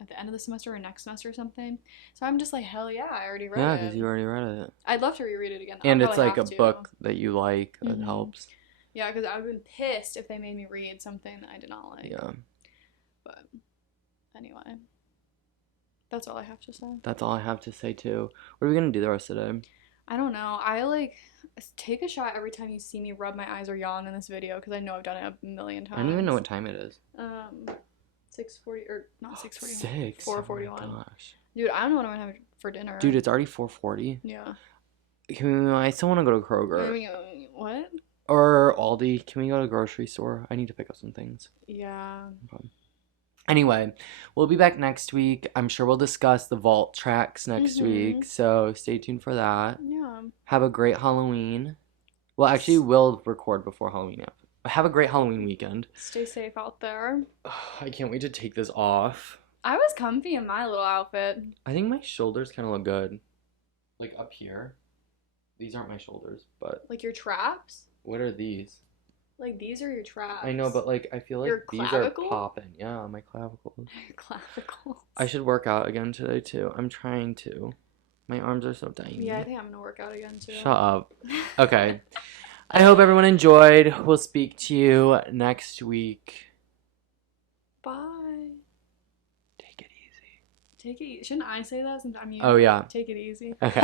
At the end of the semester or next semester or something. So I'm just like, hell yeah, I already read it. Yeah, because you already read it. I'd love to reread it again. And it's like a book that you like that Mhm. helps. Yeah, because I would have been pissed if they made me read something that I did not like. Yeah. But anyway, that's all I have to say. That's all I have to say too. What are we gonna do the rest of the day? I don't know. I like take a shot every time you see me rub my eyes or yawn in this video because I know I've done it a million times. I don't even know what time it is. 6:40 or not 6:40. 4:41. 4:41. Oh my gosh. Dude, I don't know what I'm gonna have for dinner. Dude, it's already 4:40. Yeah. I still want to go to Kroger What? or Aldi. Can we go to the grocery store? I need to pick up some things. Yeah. Okay. Anyway, we'll be back next week. I'm sure we'll discuss the vault tracks next week, so stay tuned for that. Yeah. Have a great Halloween. Well, actually, we'll record before Halloween. Have a great Halloween weekend. Stay safe out there. I can't wait to take this off. I was comfy in my little outfit. I think my shoulders kind of look good. Like up here. These aren't my shoulders, but... Like your traps? What are these? Like these are your traps. I know, but like I feel like your these clavicle? are popping. Yeah, my clavicles. Your clavicles. I should work out again today too. I'm trying to. My arms are so tiny. Yeah, I think I'm gonna work out again too. Shut up. Okay. I hope everyone enjoyed. We'll speak to you next week. Bye. Take it easy. Take it easy. Shouldn't I say that since I'm you? Oh, yeah. Take it easy. Okay.